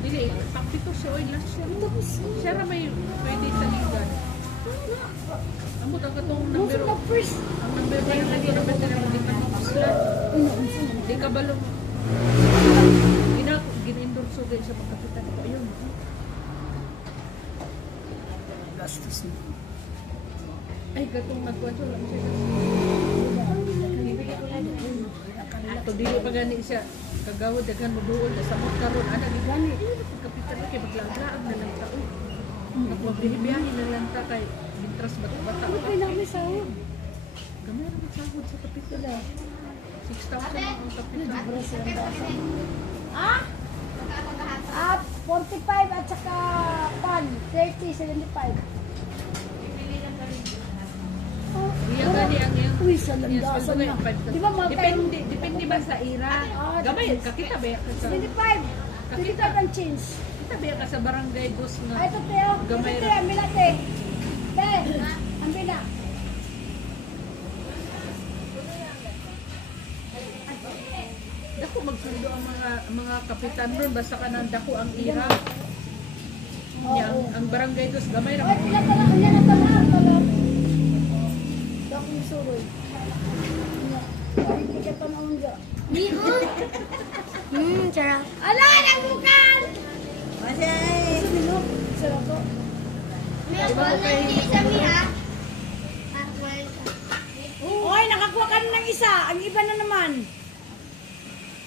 Dili, pakpito siya, oy, last siya. Siya ra may pwede sa ligan. Amot ang katong number. Ang number ba yung naging naman nila hindi pa mag-slot. Di ka ba lang ginendorso din siya magkapitan ko. Ayun. Gastos mo. Ay, katong nagkwaso lang siya. Ato dili pa gani siya kagawad daghan mo duol sa samot karon ana gigani kapitan na kay maglaag na lang tao. Nagbibiyahe na lang ta kay bintras bata-bata. Okay namin sahod. Gamay ra ang sahod sa kapitan. 6,000 ang kapitan. Ah? 45 at saka pan. 30, 75. Iya gani ang iyang. Uy, sa landasan na. Di ba mga tayo? Depende ba sa ira? Gamay kakita ba ka sa 25. 25 ang change. kita ba ka sa barangay dos Ay, nga. ito Teo. Gamay Ito ra. Teo, ambil ate. Te, ambil na. Dako magsundo ang mga kapitan ron basta ka nang dako ang ira. Nya ang barangay dos gamay ra. Ay, pila pala. Ano na pala? Dako ni Suroy. Ay, hindi ka tanong dyan. Bigoy! Sarap. Ala, nagbukan! Masay! Sarap po. Oy, nakakuha ka na ng isa. Ang iba na naman.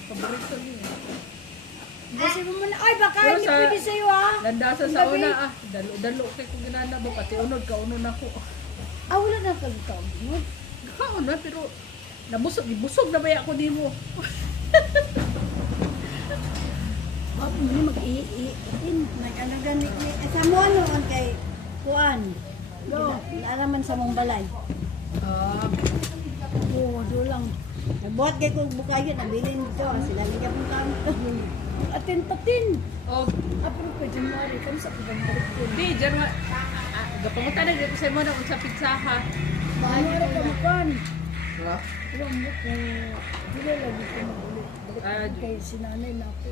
Paborito niya. Kasi mo muna. Ay, baka Pero hindi sa- pwede sa'yo ha. Landasan sa una dalo kay kung ginana ba pati unod ka unon ako. Ah, wala na pagkakam. Kaon na pero busog na ba ako nimo. Bakit mo mag-i-i-in? Nag-ano gani. Sa mo ano ang kay Juan. Go, alaman sa mong balay. Ah, Oo, lang. Nagbuhat kayo kung bukayo, nabilin dito. Sila nila pong kami. Atin-tatin. oh, Apro ko, January, kami sa pagkakalik ko. di, dyan mo, gapangutan na dito sa mo na kung sa pizzaha. January ka makan. Ha? Alam mo kung hindi lagi ko magulit. Ah, Balik kay sinanay na ako.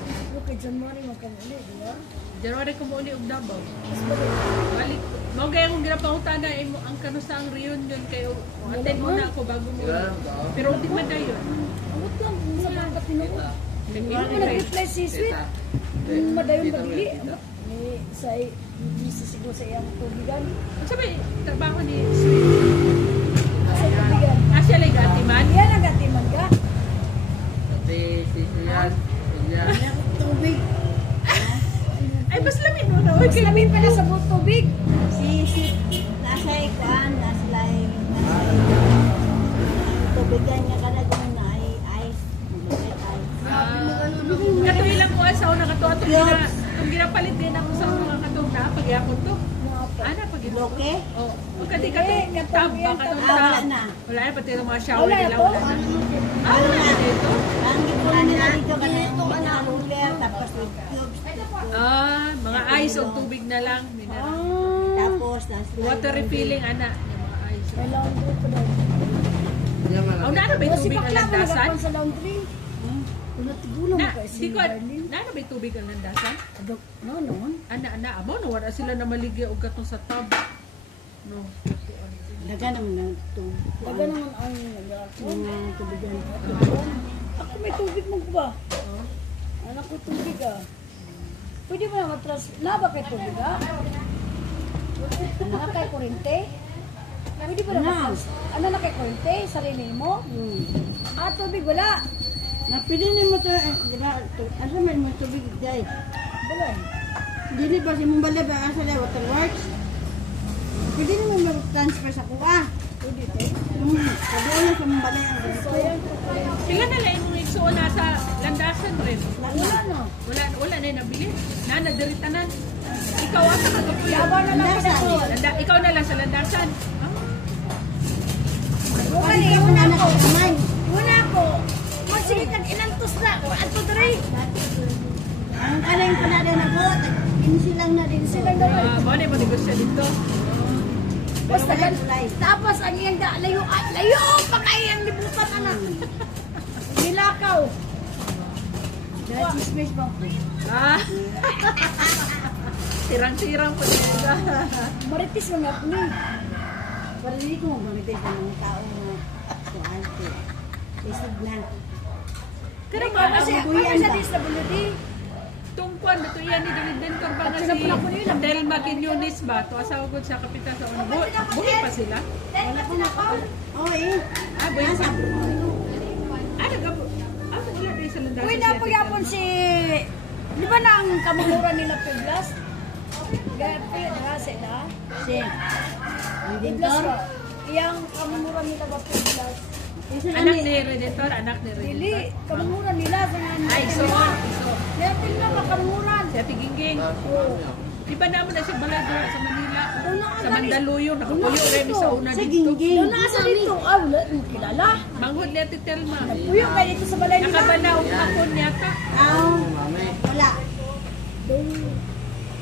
Apro kay January makan-ulit, di ba? January ko mo uli og Davao. Mas balik. Balik. Mo gaya kong ginapangutan na ang kanusta ang reunion kayo. Attend mo na ako bago mo. Wala lang daw. Pero di man dayon. Amot lang kung sa mga katinood. Nag-imo Ano na nag-reply si Sweet? Yung madayon badili. Ni sa siguro sa iyang tubigan. Ang sabi, trabaho ni Sweet. Sa tubigan. Asya lang gati man. Yan ang gatiman ka. Pati si Sian. Sian. Tubig. Ay, mas lamin mo na. Mas namin pala sa buong tubig. Si nasa ikuan, nasa tubigan niya kada kung na ay ice. Katuloy lang ko sa una katuwa. Itong ginapalit din ako sa mga katong na. Pagyapon to. Ana, pagyapon. Bloke? Oh, pagkati katong tab ba katong Ah, wala tab. na. Wala na, pati yung mga shower Wala nila. po. Wala na. Ah, wala na dito. Ang gituan nila dito kana yung mga ruler tapos with cubes. Ah, mga ice o tubig na lang. Mineral. Tapos nasa Water refilling, ana. Yung mga ice. May laundry pa daw. Siya man. Oh, nana ba yung O si tubig ang Bakla mo landasan? nagkakuan sa laundry. Kung natigulo mo Na, kay si di ko, Darlene. nana ba yung tubig ang landasan? Adok, no, noon. Ana, amo, no, wala sila na maligya o gatong sa tab. No. daga naman ng tubig. Daga naman ang nagkakuan. Tubigan. Ako may tubig mo ko ba? Anak ko tubig ah. Pwede mo na matras... Laba kay tubig ah? Anak kay kurente? Pwede mo na matras... Ano na kay kurente? Sarili mo? Ah, tubig wala. Napili mo to, di ba? Asa man mo tubig dai? Wala. Dili ba si mong balay ba asa la waterworks? Pwede mo mag-transfer sa kuha. Pwede te. Sabi na sa mong balay ang ganito. Sayang ko kurente. Sila na lang yung igsuon na sa landasan rin. Wala na. Wala na yung nabili. Nana, diritanan. Ikaw ata kagapuyo. Yawa na lang ka ko. Ikaw na lang sa landasan. Ah, Wala Kasi ni ako na nakakamay. Una ko. Magsige kag inantos na. Ato diri. Ang kaling pa na rin ako, silang na din Sila sila. na. mo na yung negosyo dito. Basta gan. Tapos ang iyang layo. Layo pa kay ang libutan anak. Nilakaw. Dahil chismis mo. Ah. Tirang-tirang po nila. Maritis mo nga ni. Para hindi ko magamitin sa mga tao na kuhaan ko. Isig na. Kaya Ikaw kasi ang ako buyan sa ba? DSWD. tungkwan, ito yan ni Dentor ba nga At si sila pala po nila. Telma Quinones ba? Ito asawa ko sa kapitan sa ano. Buhay pa sila? Wala ko na pa. Oo eh. Ah, buhay pa. Ah, nagabo. Ah, wala rin sa landasan. Uy, napag-yapon si... Di ba na ang kamunuran nila Piblas? Gapi, narase na. Si. Ang Piblas dintor. ba? Iyang kamunuran nila ba Piblas? Anak ni Redentor, anak ni Dili, Redentor. kamunuran nila sa nga. Ay, so, Natin na makamunuran. si Ate Gingging. Oo. Di ba naman na siya balay dito sa Manila? Doon na Sa nga Mandaluyong, nakapuyo rin sa una Sa dito. gingging. Doon na sa dito. Ah, wala mo kilala. Manghod ni Ate Telma. Puyo kayo dito sa balay nila. Nakabanaw ako niyata. Aw. Mami. Wala. Doon.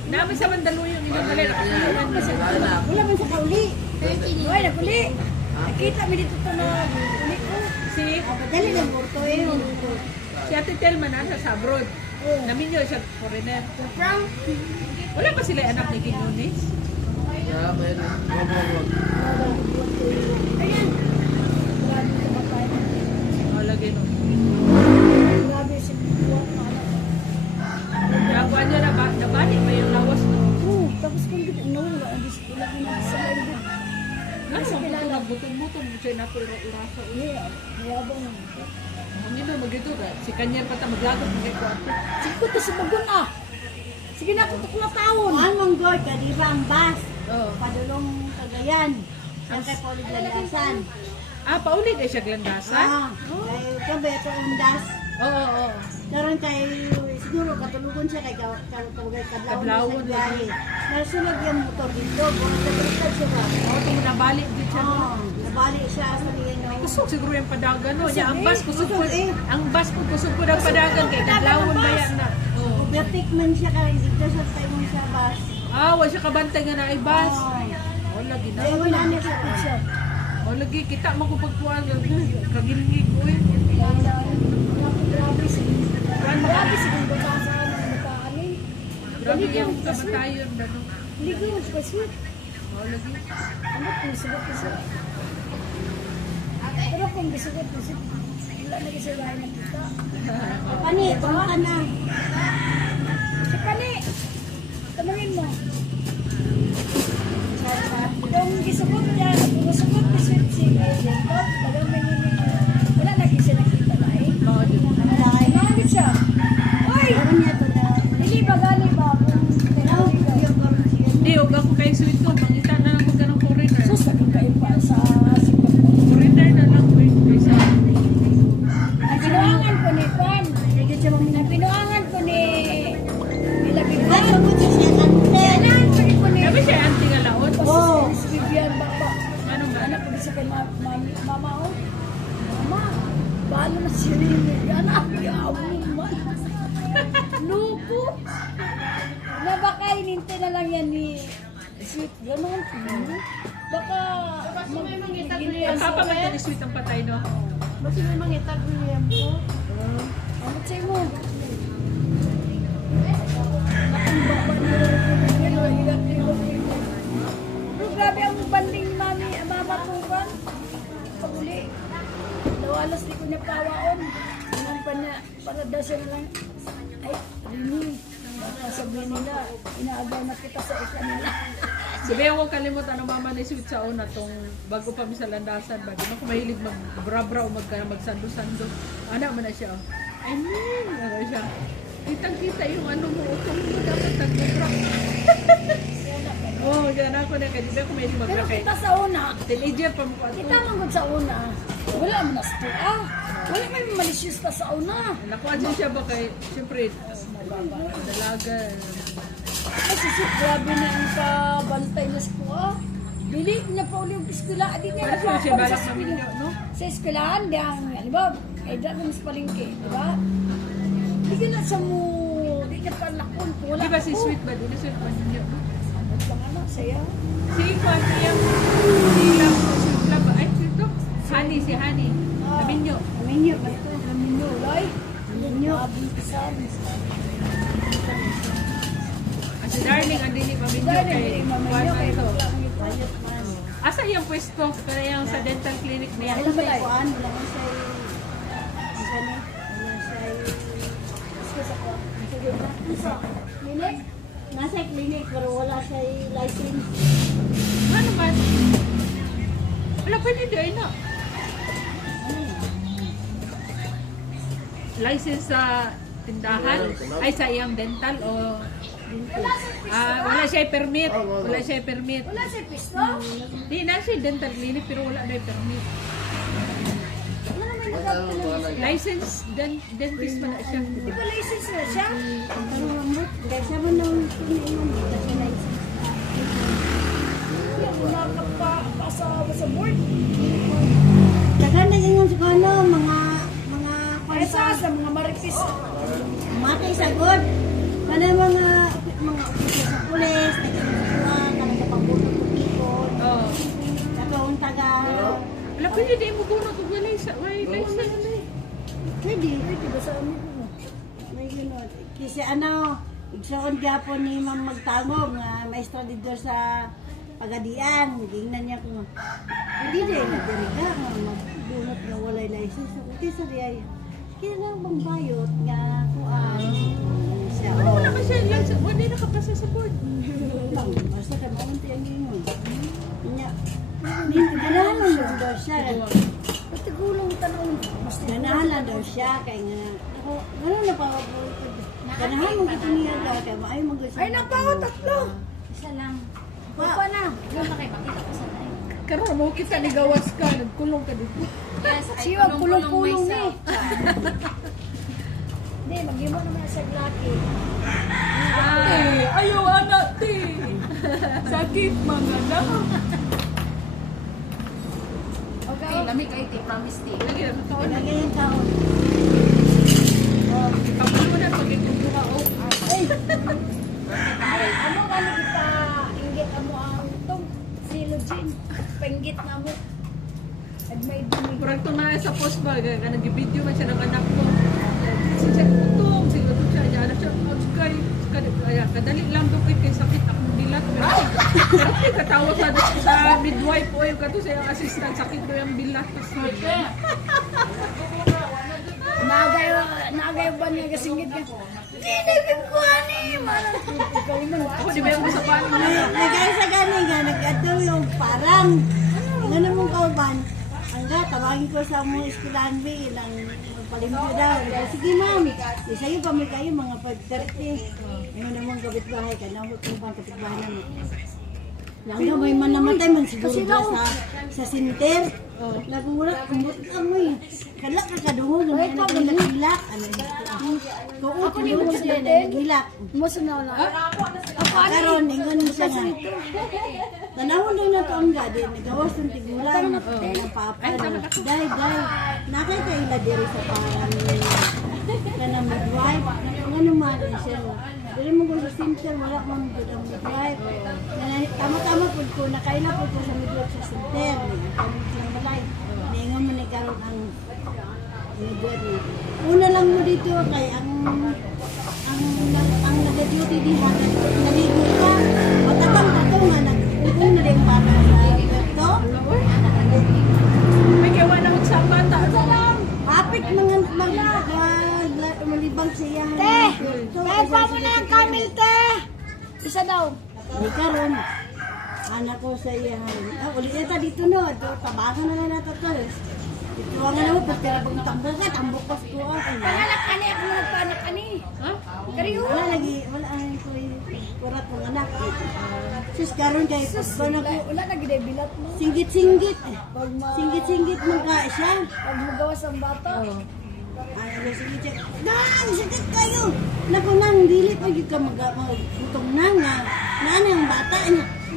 Namin sa Mandaluyong, ilang balay, nakapuyo rin kasi. Anak. Wala man sa kauli. Uy, naguli. Nakita mi dito to na uli ko. Si, Dali lang burto eh. si Ate Telma nasa sa abroad. Oo. Naminyo siya foreigner. From Wala pa sila anak ni Quinones? Ya, pwede. Wag. Ayan. Grabe sa batay. O, lagi no. Grabe si Buwak na anak. Nakuha niya na nabalik ba yung lawas no? Oo, tapos kung dito, no, hindi sila sa live. Nasa kilala, butong-butong siya na po irasa. Yeah, mayabang. Ang ino, magito ka. Si Kanyer pa ta maglagot ng kwarto. Sige ko to sa bagon ah. Sige na, tutok na taon. Ang monggoy, kadiba ang bus. Oo. Padulong Cagayan. Ang kay Paulo Landasan. Ah, pauli kay siya glandasan? Ah. Kay kabe ito ang das. Oo, oo. Karon kay siguro katulugon siya kay kadlawon Kadlawon sa gahe. Nasunod yung motor dito, bumalik siya ba? Oo, ito nabalik din siya. Oo, nabali siya sa liyan. Kusog siguro yung padagan, no? Ya, ang bus kusog po. Ang bus po kusog po ng padagan kay kadlawon ba yan na? Oo. Overtake man siya kaya dito sa tayo siya bus. Ah, wala siya kabantay nga na ay bus. Oo. Oh, lagi na. Ayaw na niya siya. Oh, lagi kita mo kung pagpuan. Kagilingig ko eh. Grabe siguro basa ng mataani. Grabe yung kamatayon na no. Ligo mo sa sweet. Oh, lagi. Ano kung sugot isa? Pero kung gisugot isa, wala na kasi lahat nakita. Pani, tama ka na. Si Pani, tanungin mo. Kung gisugot niya, kung gisugot ni Sweet si Jacob, talagang may wala lagi siya nakita na eh. Oo, di ba? Nangangit siya. Uy! Dili ba gali ba? Kung tinawag ka. Hindi, huwag ako kay sweet ko. Mangita na lang magka ng foreigner. Sus, naging kayo pa sa sipat. Foreigner na lang ko eh. Kaysa, Napinuangan ko ni Juan. Napinuangan ko ni Labiban. Ay, pagod siya siya kante. Napinuangan ko ni... sabi siya, auntie nga laon. Oo. Si Vivian Baba. Ano ba? Anak ko sa kay mama oh. Mama, balo na si Rini. Anak, yawin man. Lupo. Na baka ininte na lang yan ni Sweet. Ganon. Baka mag-gilihan sa Kapamata ni sweet ang patay, no? Basta may mangitag William ko. Ano sa'yo mo? Pero grabe ang banding ni mama kong kan. Paguli. Lawalas di ko niya pawaon. Inan pa niya, para daw siya na lang. Ay, Rini. Sabihin nila, inaagaw na kita sa ika nila. Sabi ako kalimutan ng mama ni sweet sa una tong bago pa mi sa landasan. Bago ako mahilig mag-bra-bra o magsando-sando. Anak mo na siya. Oh. I mean, ano siya. Kitang-kita yung ano mo. Kung mo dapat nag-bra. Oo, dyan ako na. Kasi di ako may Pero mag-bra kay kita sa una, teenager pa mo. kita manggod sa una. Wala mo na ah. Wala may malicious pa sa una. Nakuha din siya ba kay, siyempre, dalaga. Kasi si grabe na ang kabantay na school. Dili niya pa ulit yung eskwela. Di niya Para siya nagpapag balak sa namin eskwela. yun, no? Sa eskwelahan, diyang, ano ba, ay dyan sa palengke, di ba? Di ka na sa mo, di niya pa lakon. Wala Di ba si ako. sweet ba? Di na sweet pa ninyo, no? At lang ano, saya. Si Kwan, si Lam, sweet Lam ba? Ay, sweet to? Honey, si Honey. Naminyo. Aminyo, ba ito? Aminyo, loy. Aminyo. Abintisan. Si Darling, ang dili maminyo Dahil kay hindi Kwan maminyo na kay ito. bakla ang ipayot man. Asa yung pwesto? Kaya yung sa dental clinic niya. Wala ba tayo? Wala man siya gani. Wala siya sa ko. Sige na. Isa. Clinic? Nasa clinic pero wala siya license. Ano ba? Wala pwede doon na. License sa tindahan? Ay, sa iyang dental o... wala siya permit. Wala siya permit. Wala siya pisto? Di na siya dental clinic pero wala na permit. Wala naman nagkakaroon. License, dentist pa na siya. Di ba license na siya? Pero ramot. Dahil siya mo nang pinaimang dito siya license. Wala ka pa sa board. Dagan na ganyan sa ano, mga kwansa sa mga maripis. Matay sa good. Mana mga opisya sa pulis, nagkakasuan, kanang kapagbutot ng people, Oo. nagkawang taga. Wala pwede di mo bunot kung wala license. Pwede ba sa amin ko? May gano'n. Kasi ano, igsoon gapon ni Ma'am Magtangog nga maestra dito sa Pagadian. Gingnan niya ko. Hindi din, nagdiriga nga magbunot nga walay license. So, kasi sa riay, kaya lang bang bayot nga kuan. Siya, Wala naman siya license. Wala nakapasa sa board. lang. Basta ka maunti ang gino'n. Niya, ganahan daw siya. Pati gulong tanong. Ganahan daw siya. Kaya nga, ako, gano'n na pa ako. Ganahan mo kito niya daw. Kaya maayo mo gusto. Ay, napawa, tatlo. Isa lang. Pa na. Karoon mo kita ni gawas ka. Nagkulong ka dito. Siya, kulong-kulong eh. Hindi, mag-imo naman sa laki. Ay, ayaw anak, te. Sakit mga na. Okay. Lamig ay ti, promise ti. Lagi na ito. Lagay yung taon. Kapalunan pag ikukuha. Oh, Ano kita inggit mo ang tong silogin. Penggit na mo. At may dumi. kurang ito na sa post ba, nag-video man siya ng anak ko. Siya tutong, siya niya, anak siya, kadali lang doon kay sakit akong dilat. Pero katawa sa midwife o yung kato sa yung assistant, sakit doon yung bilat. Nagay ba niya kasingit ka? Hindi ko ani man. Ikaw man. Ako di ba yung sa paano na Lagay sa gani nga, nag-atulong parang. Ano namang kauban? Hangga, tawagin ko sa mga eskwelahan ba, ilang palimpyo daw. Sige ma'am, isa yung pamilya kayo, mga pag-30. Ngayon namang kapitbahay ka, namang kapitbahay naman. Hangga may man namatay man siguro ba sa sinter. Nagmura, kumbot ka mo eh. Kala ka kadungo, ganyan nagilak-hilak. Kung uto mo siya, nagilak. Muso na wala. Karon, ingon siya nga. Tanawon lang na ito ang gadi, nagawas ng tiguran. Napapa. Day. Nakay ka ila diri sa parang kanang midwife. Ano man siya. Dili mo kung sa center, wala man po ang midwife. Tama-tama po ko, nakaila po ko sa midwife sa center. Kami silang balay. Ningon mo ni karon ang midwife niya. Una lang mo dito kay ang nag-duty diha, naligo ka. Matabang ka to nga, nag-ugong na rin para sa ito. may gawa na sa bata. Hapit mga malibang siya. Te! Pepa mo na yung camel, te! Isa daw. Hindi karon. Anak ko sa iya. Ulit yata dito no. Tabakan na lang nato to. Ito ang ano, pagkira pag tambok ka, tambok pa ko. Panganak ani, ako nagpanak ani. Ha? Kariyo. Wala ang ko kurat ng anak. Sus karon kay pagkana ko. Wala na gide bilat mo. Singgit-singgit. Pag ma... Singgit-singgit man ka siya. Pag magawas ang bata. Ay, singgit. Nang, sakit kayo. Naku nang, dili pa yun ka magutong nang nga. Nana ang bata.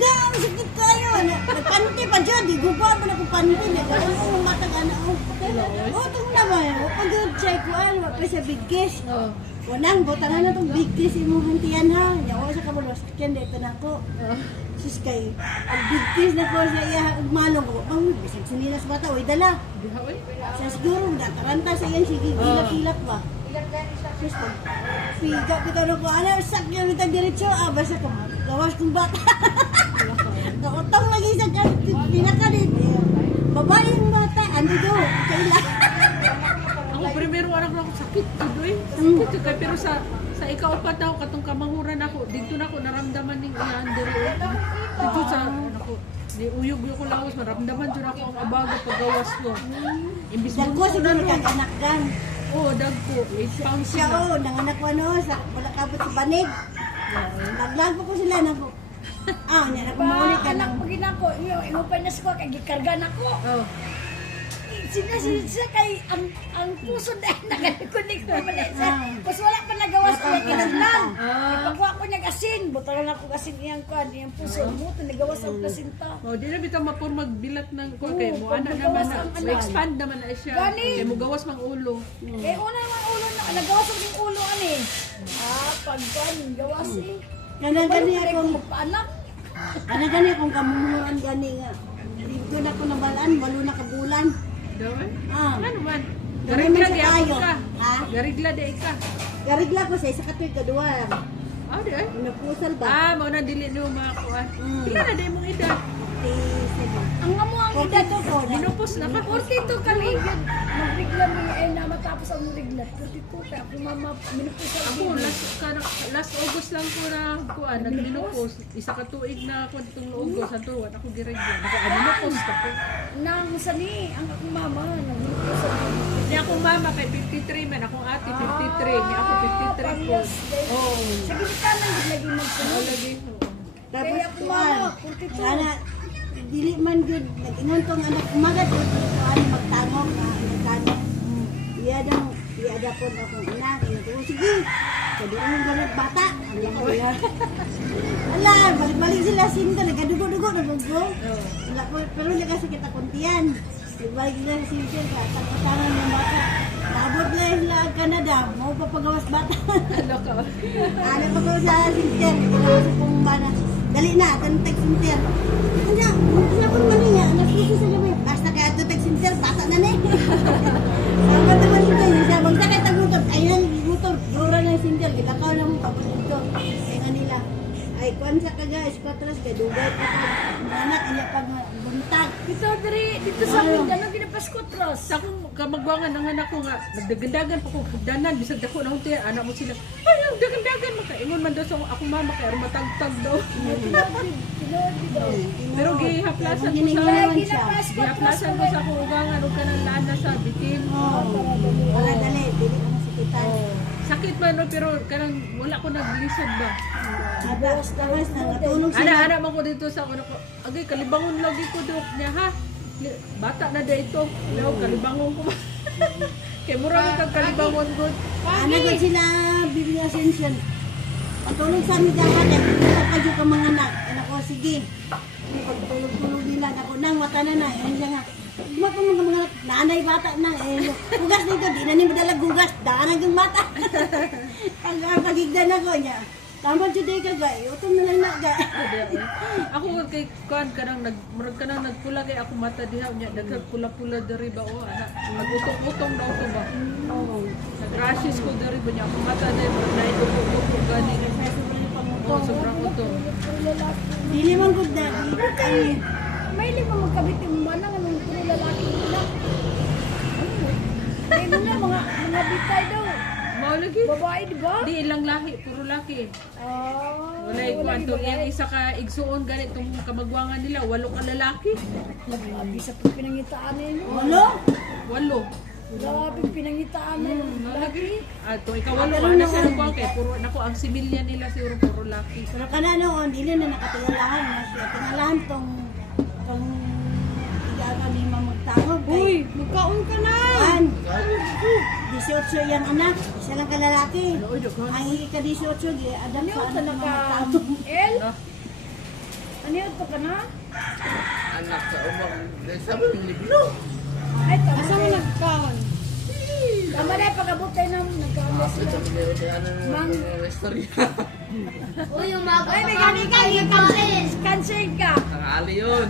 Nang, sakit kayo. Nagpanti pa dyan. Di gupa pa na kung panti. Nagkaroon ko ng bata ka na. O, itong naman. Pag-check ko, ano, pa sa big kiss. Wanang, butangan na itong big kiss imong hantiyan ha. Yawa sa kabalos. Kaya dito na ako. Sus kayo. Ang big kiss na ko sa iya. Ugmalong ko. Pang, bisag sinilas bata. Uy, dala. Siya siguro, nataranta sa iyan. Sige, hilak-hilak ba? Sus, pag piga kita na ko. Ano, sakyo kita diretso. Basta ka. Gawas kong bata. Nakotong lagi sa pinakalit. Babae yung bata. Ano do? Kaila. Ako primero anak na ako sakit tudo eh. Sakit kay pero sa ikaupat na ako katong kamahuran ako dito na ako naramdaman ning iyan diri. Dito sa ako di uyog ko lawas maramdaman jud ako ang abago paggawas ko. Imbis Dagko mo siguro kakanak gan. oh dagko 8 pounds Siya na. o, nanganak ko ano, sa wala kabot sa banig. Naglago ko sila na ko. Niya na kumuli ka Anak ng... mo ginako. Imo pa na ko kay gikarga nako. Oh. Sinasinsa kay ang puso dahil nakakunik ko man sa. Mas wala pa nagawas ko yung kinagnan. Ipagwa ko niyang asin. Butangan ako asin iyang kuan, iyang puso mo. Nagawas ang plasinta. Oh, di na bitaw mapur magbilat ng ko kay mo ana naman na expand naman na siya. Gani. Kay mo gawas mang ulo. Eh, una naman ulo na. Nagawas ang yung ulo ani. Pagkuan, gawas eh. Gani akong... Anak. Gani akong kamumuran gani nga. Dito na ko nabalaan, walo na kabulan. Dawan. Ah, Ano man? Gari man Garigla sa di ako kayo. ka. Ha? Garigla di ka. garigla ko sa isa katoy kadua. Di ay. Napusal ba? Mo na dili niyo makakuha. Pila na di mong edad. 47. Ang amo ang edad to ko. Minupos na ka. 42 kami. Magbigla mo na matapos ang regla. 42 kaya ako mama minupos Ako last August lang ko na kuan nagminupos. Isa ka tuig na ako ditong August ato ako giregla. Nagminupos ako. nang sani ang akong mama nagminupos ang Ni akong mama kay 53 man, akong ate 53, ni ako 53 po. Oh. sa gitna nang lagi magsunod. Lagi. Tapos Kaya ako kuan. mama 42. Ana dili man gud nag-ingon tong anak umagat gud kuan magtangog magtangog. Iya daw Ada pun akong anak, ina sige. Jadi ang ganun bata. Ala, balik-balik sila sinta, nagadugo-dugo, nagugo. Wala po, pero hindi kasi kita kuntian. Balik sila sa sinta, katangan ng bata. Nabot na sila ang Canada, mau papagawas bata. Ano ka? Ano pa ko sa sinta, sa pong bana. Dali na, tantag sinta. Kanya, siya pun maniya, nagsusi sa gabi. Basta kaya ito tag sinta, bata na na. Sama naman ito, yung siya, magsakay tagutot. Ayun, gutom, yura na yung sinta. Gilakaw na mo, tapos ito. Kaya nga nila. Ay, kuwan sa kaga, ispatras, kay dugay pa ko. Anak, iya pag buntag. Ito, dito sa amin, gano'n ginapaskotros. Sa akong kamagwangan ng anak ko nga, nagdagandagan pa ko, danan, bisag dako na hunti, anak mo sila, ay, ang dagandagan, makaingon man daw sa akong mama, kaya matagtag daw. Pero gihaplasan ko sa, gihaplasan ko sa akong ugangan, huwag ka nang laan na sa bitin. Wala dali, dili ka masakitan. Sakit man, no, pero kanang wala ko naglisod ba. Tawas, natulog sila. Ana mo ko dito sa una ko, agay, kalibangon lagi ko dok niya, ha? Bata na da ito. No, kalibangon ko ba? Kaya mura na kang kalibangon ko. Ano ko sila, Biblia Ascension. Patulog sa amin dapat, wala pa dyan ka mga anak. Anak ko, sige. Pagtulog-tulog nila, ako nang mata na na. Yan siya nga. Mga mga nanay bata na. Gugas dito, di na niya madalag gugas. Daan hanggang mata. Ang pagigdan ako niya. Tama dyan ka ga, utong na lang na ga. Ako kay kuan kanang murag kanang nagpula kay ako mata diha nya daghang pula-pula diri ba o anak. Nagutong-utong daw to ba. Nag-rashes ko diri ba niya ako mata diri na ito gani. Oh, sobrang utong. Dili man gud na. Ay, May lima magkabit yung mana nga nung puro lalaki nila. May mga bitay daw. Mao lagi. Babae, di ba? Di ilang lahi, puro laki. Wala kwanto yang isa ka igsuon ganitong kamagwangan nila, 8 ka lalaki. Grabe sa pinangitaan ninyo. walo. 8. Grabe pinangitaan ninyo. Lagi. Ato ikaw 8 ana sa kuan kay puro nako ang similya nila siguro puro laki. Pero kana noon, dili na nakatingalahan na siya. Tingalahan tong tigaga ni mamagtangog. Uy, magkaon ka na! An, 18 yung anak, isa lang kalalaki. Oy, daghan. Ang higi ka 18, di adam Ano sa yun anak ka ng naka... mamagtangog. El? Ah. Ano yun ka na? Anak sa umang, sabi mo liblo. Ay, tama. Asa mo nagkaon? Tama na, pag-abot tayo ng nagkaon na sila. Mang- Uy, yung mga Ay, may gani ka, cancel ka. Tanghali yun.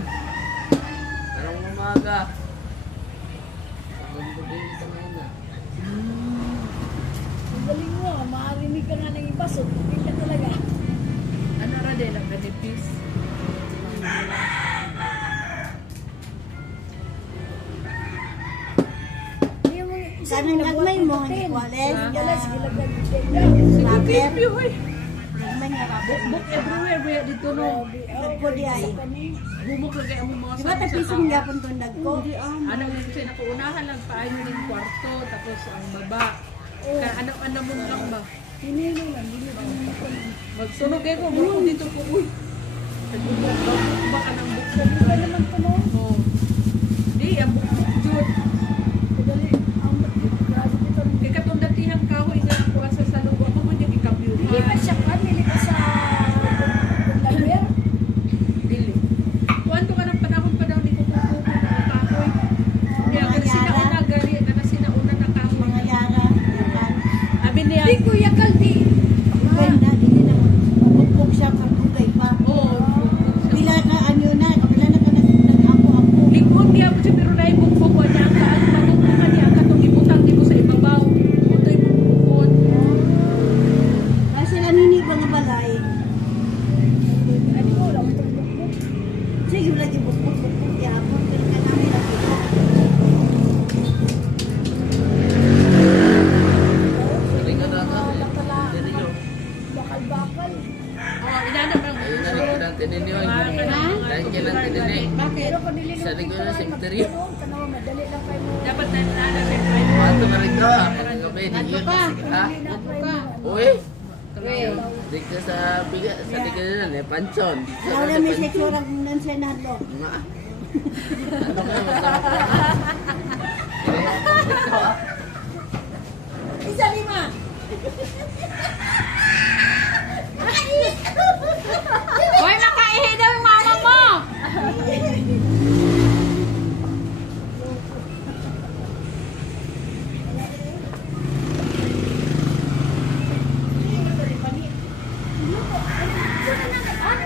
Anong umaga? Ang budin sa mga. Ang galing mo, maarinig ka nga ng iba, so tupin ka talaga. Ano ra din ang ganipis? Yung isa Kanang nagmay mo, hindi ko alis. Galas, gilagdag Sige, Rapper. baby, hoy. Nagmay nga rapper. Book everywhere ba dito no? Nagpo di ay. Bumok lagi ang mga Di ba tapisong yapon tong nagko? Ano kasi nakuunahan lang paayo ng kwarto tapos ang baba. Ano mo lang ba? Hinino lang, hindi lang. Magsunog kayo ko, bro, dito ko, uy. Nagbubok ba ka ng bukbok? Ano naman ito mo? Oo. Di, ang bukbok yun. Kadali, ang grabe dito. Kaya katong datihang kahoy na nakuha sa salong, ako mo niya Hindi ba ikabyuhan. siya ka? Mili ka sa lager? Dili. Kuwan to ka ng panahon pa daw, di ko kukuha ng kahoy. Kaya kasi sinauna gari, na sinauna na kahoy. Mga yara. Yakan. Amin niya, Hindi Kuya Kaldi. Ganda, dili na bukbok siya kang dugay pa. oo. Pila ka ano na, kapila na ka nag-apo-apo. Likod niya po siya, pero naibukbok ko niya ka. Ang magbubukan niya ka itong ibutang di mo sa ibabaw. Ito yung bukbukon. Ay sila nini ba nga balay? Ano mo, wala mo itong bukbok. Sige, wala di bukbok-bukbok yapon. Pero ka namin lagi ko. Galing ka na ka. Dili yun. Bakal-bakal. Oo, inanap lang. Ayun na rin ang tinin yun. Dahil kailan tinin. Pero kung nililutin Sa likod ka na nga, cemetery. magtanong, tanaw, madali lang kayo mo. Dapat na inanap yung kayo. Ato na rin ka. Gabi, di yun. Ha? Uy! Di ka sa biga, sa likod na eh, panchon. Wala na may seksura kung nan siya nahalo. Nga. Ano ka masama ka? Isa lima. Hoy, makaihi daw yung mama mo!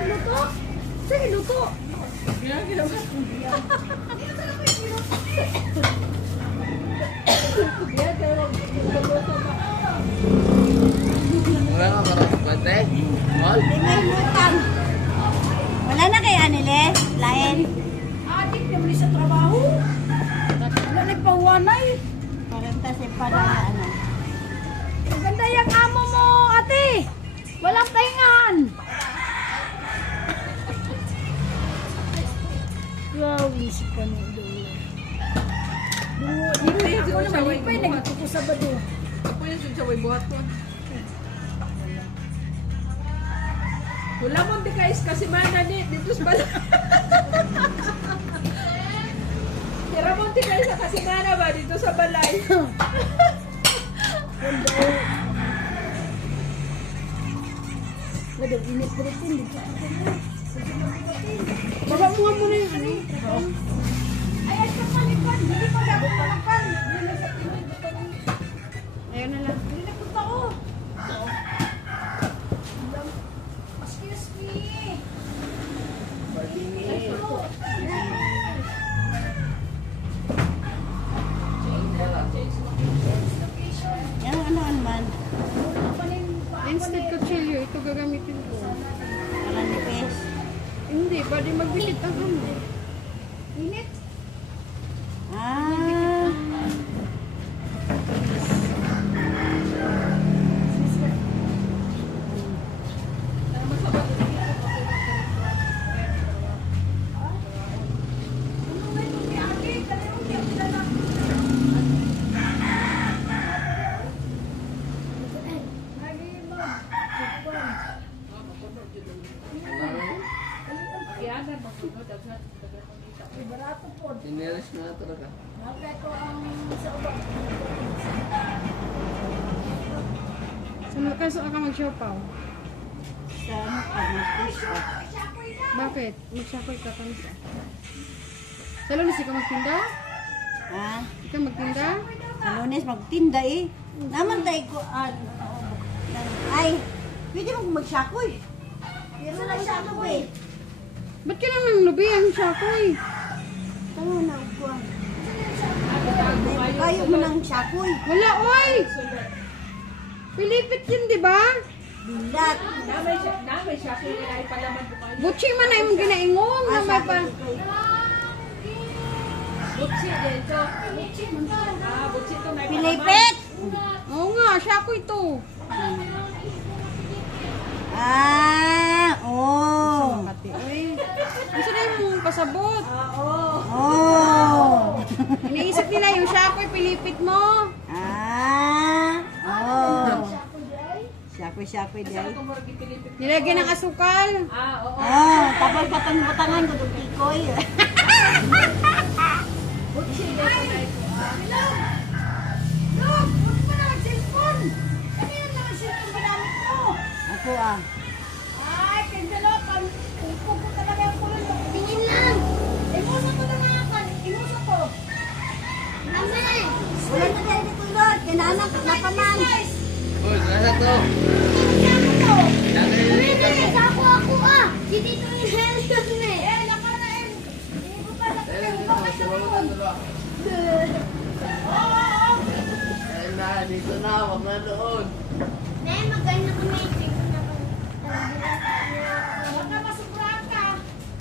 Luto? Sige, luto. Kaya ginawa. Kaya ginawa. Wala ka marang pwede? All? Di may lutang. Wala na kay Anile? Lain? Adik naman sa trabaho. Wala nagpawanay. Parenta si para ano. Maganda yung amo mo, ate. Walang pahingahan. Wow, isip ka mo doon. Ako naman, ipay, nagtuko sa bado. Ako yung sinsaway buhat ko. Wala mo di guys kasi mana ni dito sa bala. Tira mo di guys sa kasimana ba dito sa balay. Waduh, init berit pun dito. Bawa mo nga muna yung ano. Ayan ka palipan, hindi pa dapat palapan. Ayun na lang. Hindi nagpunta ko. Excuse me. Yan ano man. Instead kutsilyo, ito gagamitin ko. Para nipis. Hindi, pwede magbilit ang amo. Init. Ah. Ano ba ito ni ate? Kanino niya pinala? Kaya na magsunod agad. Barato po. Siniris mo na talaga. Maka ito ang sa ubang. Kaso ka mag-siopaw. Sa ano ka, nipis ka. Bakit? Magsakoy ka kanisa. Sa lunes, ikaw magtinda? Ha? Ikaw magtinda? Sa Lunes magtinda eh. Naman tayo ko, ay, pwede mo magsakoy. Pero na sakoy. Ba't ka naman lubi ang sakoy? Tama na ko. Kayo mo ng sakoy. Wala, oy! Pilipit yun, di ba? Bilat. Namay siya kung ay palaman ko kayo. Butsi man na yung ginaingon na may pa. Butsi dito. Butsi to may Pilipit. Oo nga, sakoy to. Ah, oh. Pati, oy. Gusto na yung pasabot. Oh. Iniisip nila yung sakoy, pilipit mo. Ah, oh. Sakoy-sakoy day. Nilagyan ng asukal. Oo. Oh, tapos batang-batangan ko ng tikoy. Look, huwag mo na mag-cellphone. Kanina naman cellphone ginamit mo. Ako ah. Ay, kendalo, upo ko talaga yung kulon. Tingin lang. Imusa ko na nga kan. Imusa ko. Nami! Wala na tayo dito Lord. Kinanak na pa man. Uy, nasa to. Sabi ko. Nagay na dito. Ako ah. Hindi ito yung health me. Eh, laka na eh. Hindi ko pa laka Ayun, yung bakit dito. ako. Ayun na, dito na. Huwag na doon. Maganda kami. Baka masubrahan ka.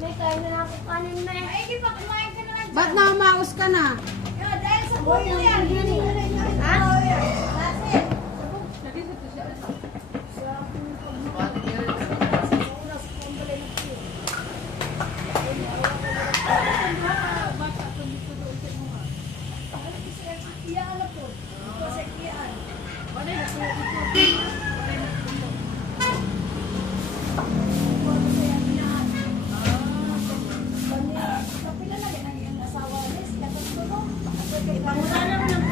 May kain na ako kanin me. Ay, hindi pa kumain ka na lang. Ba't namaos ka na? Yo, dahil sa buko yan. Ha? Pati ka rin. Pangulanan mo ng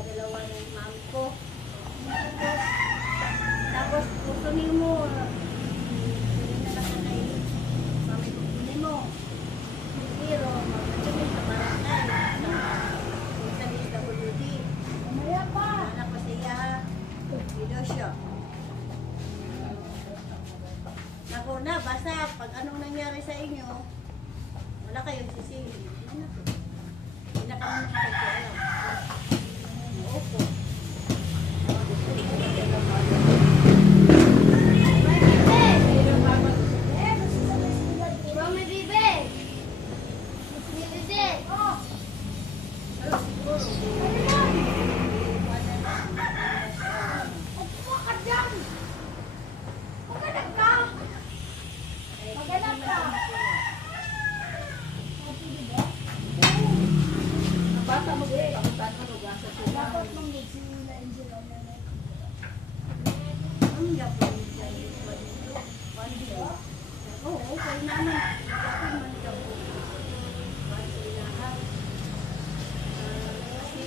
dalawa ng mami ko. Tapos gusto niyo mo, hindi na lang kay mami ko kunin mo. Pero magkakasya sa barangay. Sa DSWD. Mamaya pa. Anak ko siya, Didosyo. Naku na, basta pag anong nangyari sa inyo, wala kayong sisili. Hindi na kami nakakaalam. Opo. Mami Bibe! Bibe! Pero siguro, Upo ka dyan. Maghanap ka. Maghanap ka. Ang bata mo ba? Pakutan mo lugar sa sila. Dapat mong nagsimula yung sila na ang yapon niya dito. Pandi. Oo, kaya naman. Yapon man yapon. Pandi lahat. Kasi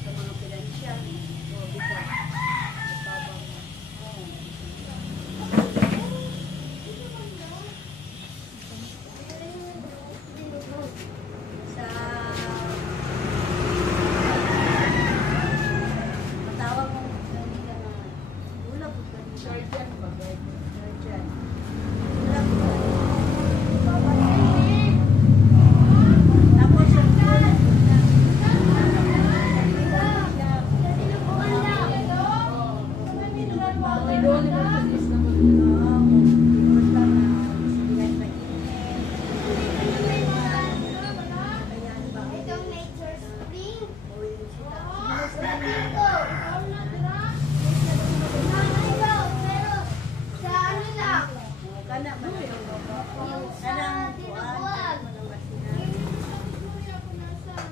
sa mga pinansyal, o bisa, babang, sa matawag mo kanina na wala po kanina. Surgeon ba? Surgeon. Wala po kanina. Tapos yung wala po na. May doon naman sa list na mo. Itong nature spring. Pero sa ano lang?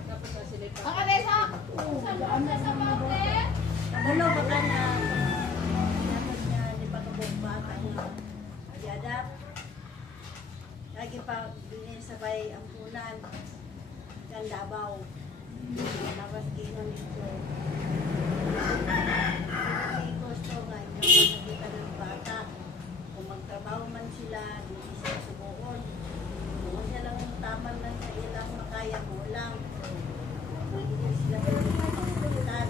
Dapat na sila pa. Kabalo ba ka na dapat na di ba kabugba ka na agad lagi pa sabay ang punan ng Davao labas kino nito hindi gusto nga hindi makikita ng bata kung magtrabaho man sila hindi sila sumuon kung sila lang taman lang sa ilang makaya mo lang hindi sila pagkakitan.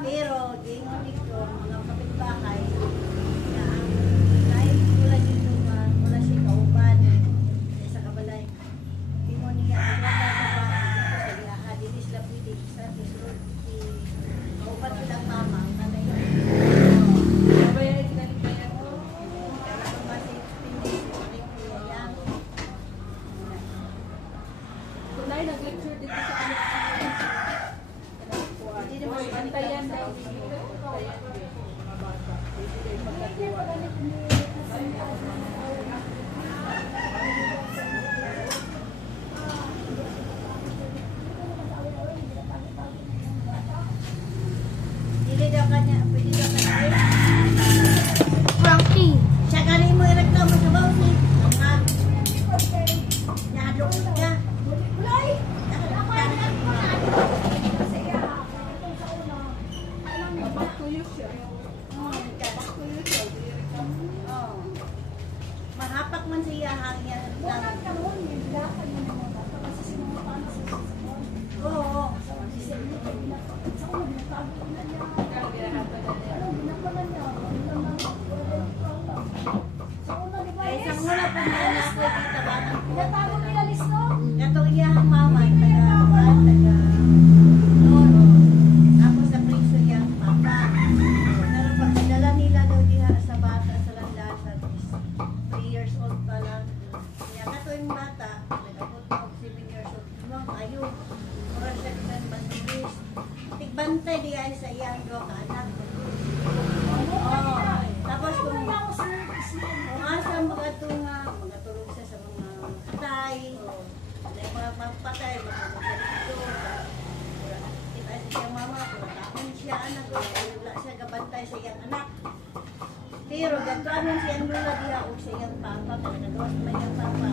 Pero, gingon ito, mga kapitbahay, na kahit wala dito wala siya kauban sa kabalay. Gingon niya, wala sa bahay dito sa ilaha, dili sila pwede sa tisulod. Kauban silang mama, ang nanay ko. Babayaran sila ni Bayan ko. Kaya kumasi, hindi ko yan. Tunay, nag-lecture dito sa anak. Hindi naman siya Bantayan daw. Bantayan din. Mga bata. Hindi kayo magkatuwa. Dili daw kanya, pwede daw kanya. Frankie. Siya galing mo ireklamo sa bawsi. Nga. Nahadlok ka. Mapagtuyo siya. Oh. Mahapak man siya hangyan lang. Oo. Ay, isang mula pa na ako dito batang ko. Katong iyahang mama, taga noon. Tapos sa priso iyang papa. Pero pag sinala nila daw diha sa bata sa landasan is 3 years old pa lang. Kaya kato yung bata, nag-abot na og 7 years old. Lumang ayo. Mura siya bisan masilis. Tigbantay di ay sa iyang 2 siya anak ko, wala siya gabantay sa iyang anak. Pero gagawin siyang lula diha o sa iyang papa, kaya nagawas naman iyang papa.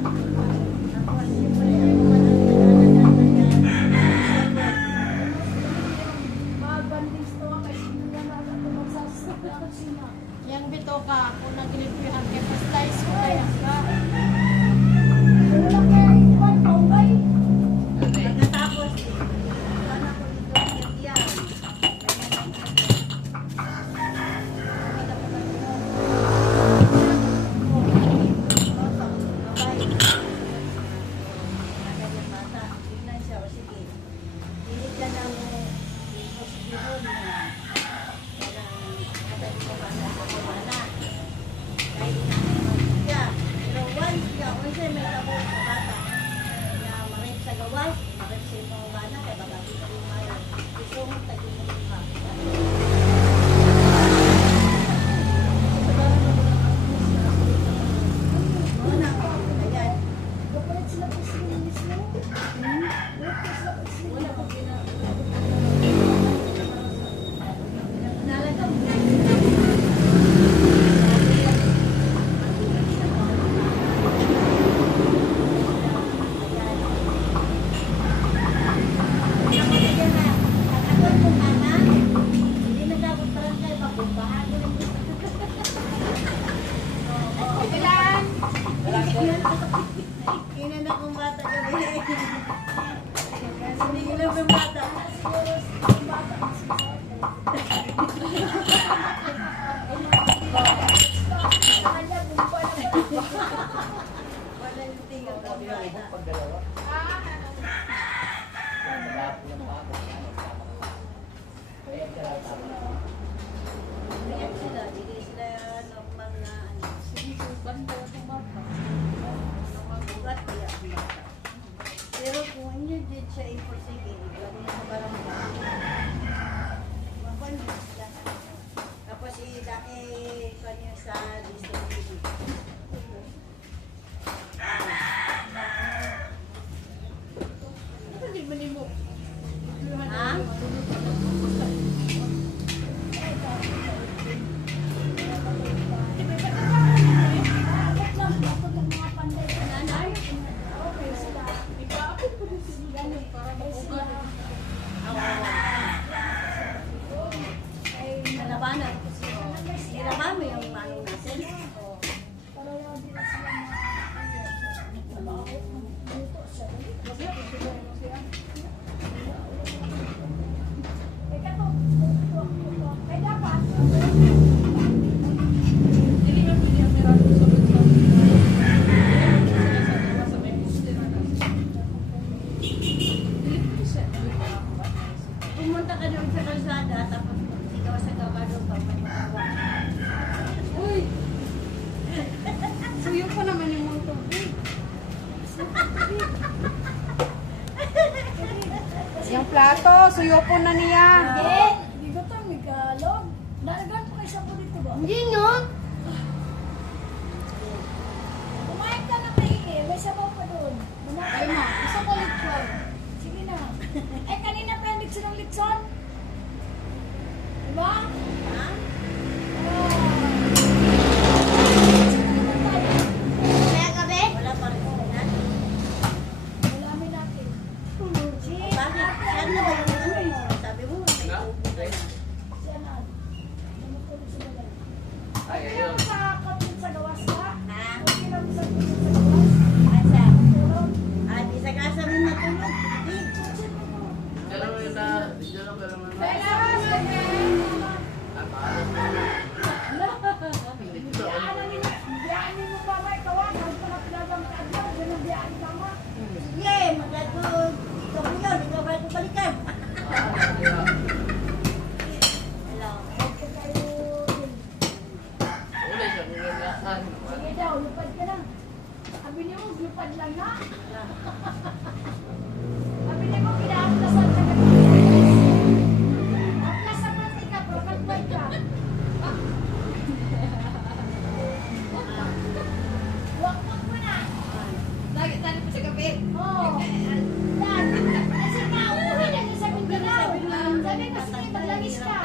Tapos siyempre, ang mga nagkakalaga niya, Yang bitoka, kung nagilipihan kay Pastais ko kaya ka. pagkatapos, anak ko dito ang diyan. Inan akong bata kami. Kasi hindi lang yung bata. Wala yung tingin ko bata. Ayan sila, hindi sila normal na ano. Magugat kaya ang bata. Pero kung hindi din siya imposible, lagi na sa barangay. Makuha sila. Tapos kanya sa distribution. Ha? Nalabanan. Nalabanan mo yung manong natin. Pumunta ka doon sa kalsada, tapos sigaw sa gabado pag may magawa. Uy! Suyo pa naman yung mga tubig. Yung plato, suyo po na niya. Hindi! Hindi ko ito, may galog. Nalagan po kayo sa po dito ba? Hindi no? Kumain ka na maigi, may sabaw pa doon. Ay ma, gusto ko lechon. Sige na. Eh, kanina pa yung litson ng litson. Diba? Ha? Kaya gabi? Wala pa rin sila. Malamin natin. Bakit? Saan na ba yung ano? Sabi mo, may upo ka na. Siya na. Namutulog sa bagay. Ay, Okay ayun. lang sa kapit sa gawas ka? Ha? Okay lang sa kapit sa gawas? Asa? Tulog. Ah, di sa kasa mo matulog. Di. Diyan lang yun na. Diyan lang ka naman. Kailangan na Ang paalam mo. biyaan mo pa ba ikaw ang pagpapalagang kaadlaw, ganun biyaan ka mo. Sige, magkatulog. Ikaw mo yun, ikaw ba ito balikan? Hello. Okay kayo din. Uli siya, minulakan. Sige daw, lupad ka lang. Sabi niyo, lupad lang na. Sabi niyo, kinaatlasan ka na. Atlas sa mantika, pero kalpad ka. Wak-wak mo na. Lagi tali po sa gabi. Oo. Dad, kasi nauuwi na niya sa Mindanao. Sabi ko, sige, maglangis ka.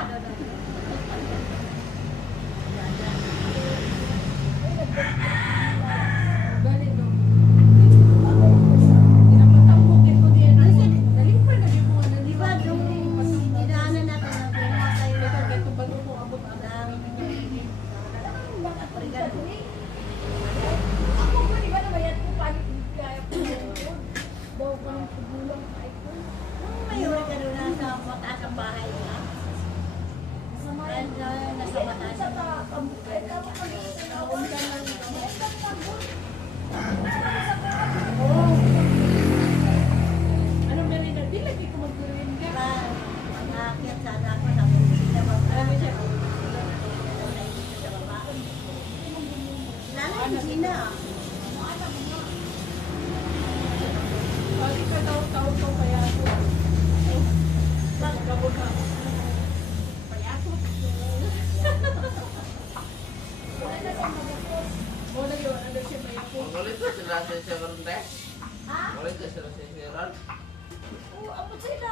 kanina. Balik ka daw, tao kaya ako. Gabon ka. Muna yun, ano siya may ako. Makulit ko sila sa Chevron teh. Ha? Makulit ko sila sa Chevron. Oo, ako sila.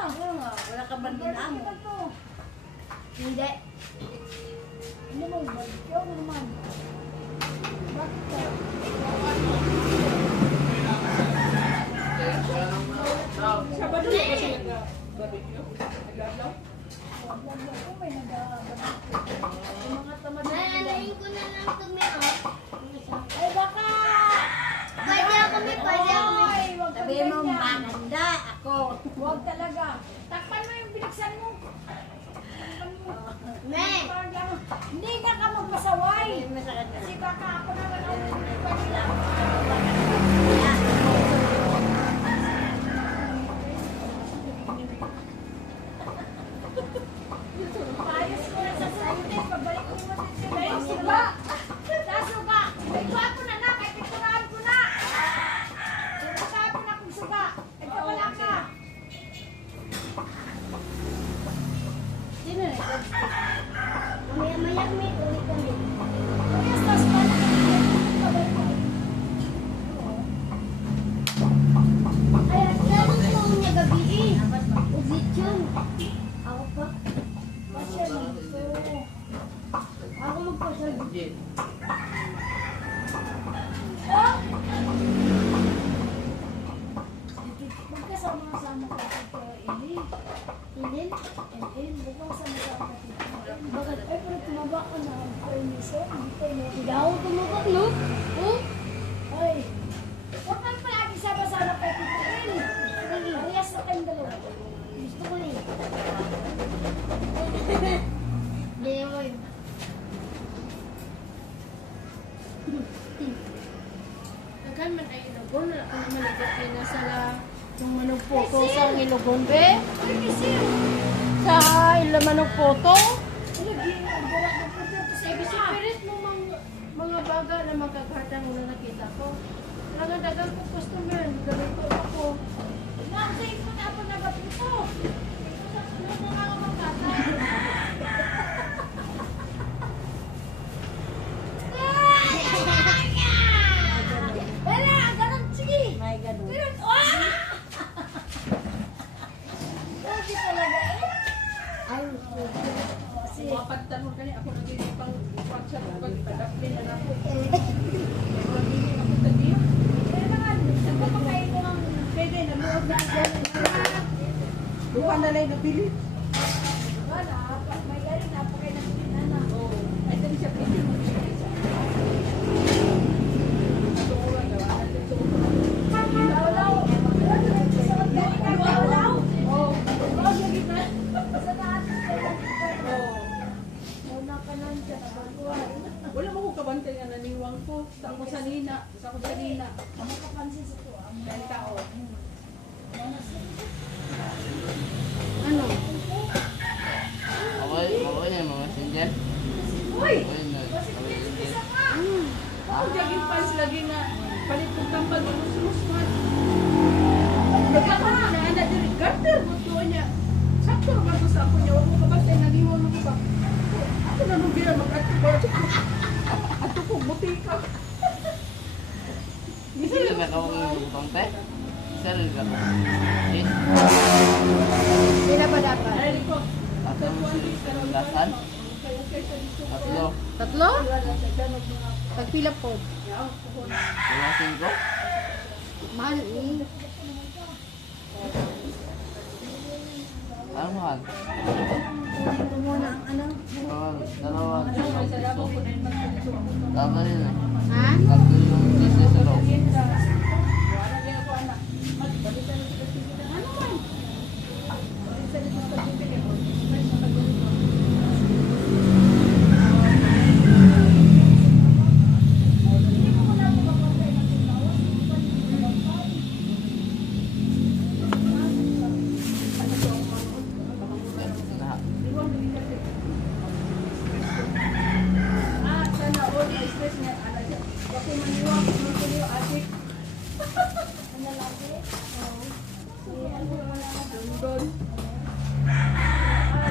Wala ka man din amo. Hindi. Ano mo, balik ko naman. Bakit ka? Kaya siya nang daw. Sabado na ba siya nag-barbecue? Nag-adlaw? Wag lang ako, may nag-abalik. Yung mga tamad na Nalalain ko na lang tumiot. Ay, baka! Pwede ako, may pwede ako. Ay, wag kang Sabihin mo, ganyan. maganda ako. Huwag talaga. Takpan mo yung binuksan mo. Takpan mo. Me! Parang gano'n. Hindi ka ka magpasaway. Sabihin mo sa kanya. Kasi baka ako naman ang pagkila. Paayos ko na sa saute. Pabalik ko mo din sila. Ay, suga. Sa suga. Ay, ko na na. Kaya pinturahan ko na. Pinturahan ko na kung suga. Ay, wala ka. Sino na? Maya-maya may ulit kami. Ayos, tas pala. Pabalik ko. Ay, lalo ko niya gabi eh. Ugit yun. Ako pa. Pasya lang ito. Ako magpasal. Jin. Oh! Magkasama-sama ka dito, Eli. Hindi. Eli, magkasama-sama ka dito. Bakit? Ay, pero tumaba ka na. Permission, hindi ko na. Hindi ako tumubak, no? Oh? Ay, huwag kang palagi sama-sama kay Tito Eli. Parehas na kayong dalawa. Gusto ko eh. Hindi ako eh. Nagkan man ay ilugon. Wala ko naman nagkakay na sa yung manong photo sa ilugon, be. Ay, misil! Sa ilamanong photo. Ano, ginagawa ng puto to sa Sabi isa. sa pirit mo mga baga na magkakarta mo na nakita ko. Mga dagang ko customer, ganito ako. Nasa'yo ko na ako nagaputo. Ano na nga ako magkata? Wala, ganun, sige. May ganun. Pero, ah! Pwede talaga eh. Ay, Wapat tanong kani ako naging pang WhatsApp pag-adaplin na ako. Hindi ako tadi. Pero naman, nagpapakain ko ng Pwede na mo na dyan. Duha na lang nabili. wala. May galing, napakain ng pinana. Oh, ay tadi siya pwede mo siya. Laulaw. Sa galing ang laulaw. Oh, Sa taas. oh. Muna ka lang dyan, nabagway. Wala mo ko kabantay nga naniwang ko. Sa ako sa Nina. Sa ako sa Nina. Ano ka pansin sa to? Ang Dahil tao. ano? Okay na mga messenger. Uy! Okay na. Isa pa! Ako jogging pants lagi nga. Palit kong tambal ng musumusman. Nagkakaroon na anak diri. Garter mo doon niya. Sakto ba ko sa ako niya. Huwag mo kabantay naniwang mo ba? Ako na nung biya mag-atibor. Ato ko buti ka. Isa rin na kawang utang teh. Isa rin ka. Eh, Sila ba dapat? Dahil ko. lasan. Tatlo. Tatlo? Pagpila po. Wala 5. Mahal eh. Ano mahal? Ito muna ang ano? Dalawa. Tama rin eh. Ha? Tatlo yung isa sa loob. Na. Sana all my stress na ala. Kasi man Ano lagi? Oo. Si ano wala na. Doon.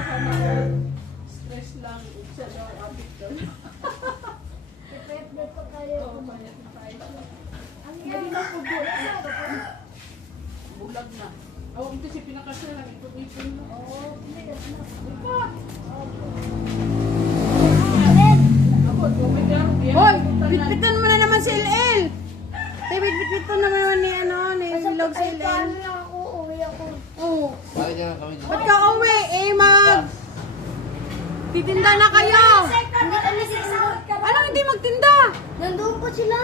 Sana stress lang. Siya daw abit doon. Ipet-bet ko kayo. Oo, mayat na tayo. Ang yan na po Bulag na. Awag mo kasi pinakasya lang. Ipon-ipon na. Oo, hindi na. Ako, may klaro. Hoy, bitbitan mo na naman si LL. Bitbitan naman ni Log si Ay, paano LL. lang ako? Uwi ako. Oo. Bakit ka kami dito? Ba't ka uwi? Titinda na kayo. Hindi kami sasahod ka. Anong hindi magtinda? Nandun po sila.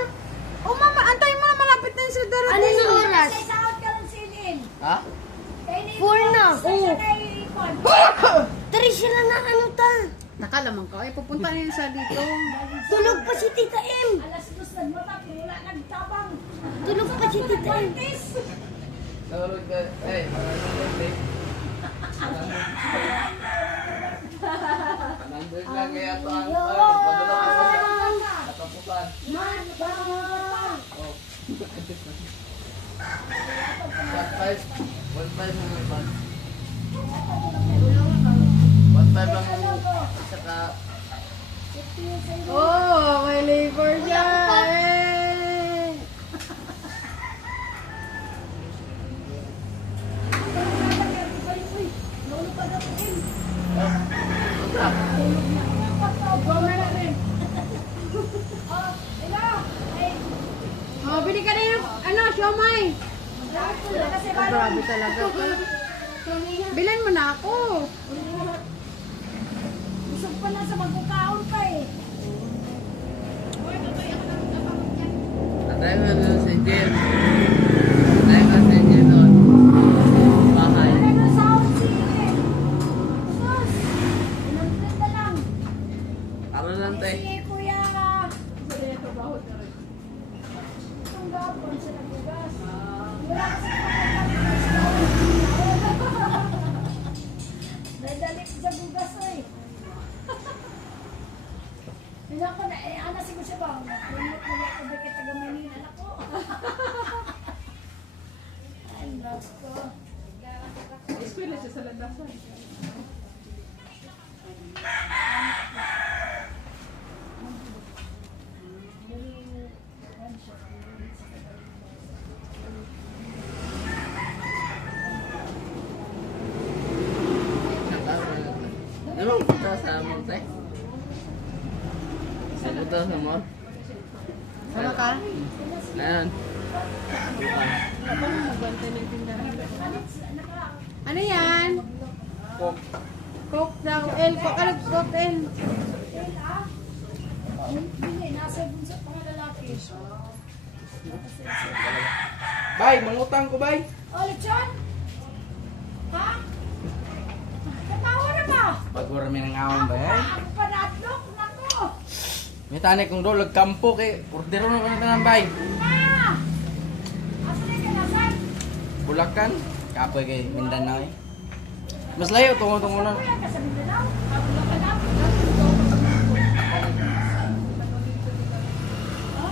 O mama, antayin mo na malapit na yung sila Ano darating. yung oras? Sasahod ka lang silin. Ha? Four na. Sa kay Ipon. Tari sila na ano ta. Nakalamang ka. Ay, pupunta na yun sa dito. Tulog pa si Tita M. Alas 2 na mata, wala nagtabang. Tulog pa si Tita M. Nalulog ka. Eh, nandun lang kaya ito ang padula ka mo siya. Katapusan. Oh. 1.5 mo naman. 1.5 ang saka Oh, may labor siya. Eh. Oh, bili ka na yung, siomay. Grabe talaga. Bilan mo na ako. Busog pa na sa magkukaon pa eh. Atay mo na si Jen. Atay mo si Jen doon. Bahay. Ano na sahod si Ian? Sus! Inagpit na lang. Ano lang tayo? Si Kuya Kasi yung trabaho na rin. itong gapon sa nagugas. Ah, Wala kasi nadalik sa bugas ay. Pinako na ana si Kuya Bang. Pinit na ako bakit taga Manila na ko. Ay, nako. eskwela siya sa landasan. Di ba punta sa mall tayo? Sa punta sa mall? Sama ka? Ngayon. Bukan. Ano yan? Coke. Coke daw. Coke. Ano Coke L? Hindi, nasa bunso pa nga lalaki. Bay, mangutang ko, bay. O, Lechon? Ha? Natawa na ba? Pagwara may nang awang ba, eh? Ako pa natlok, nako. May tanay kong doon, kampo kay ordero na ko na tanan, bay. Na! Asa na ka nasan? Bulacan, kapoy kay Mindanao, eh. Mas layo, tungo-tungo na. Kuya ka sa Mindanao? Kabula ka na?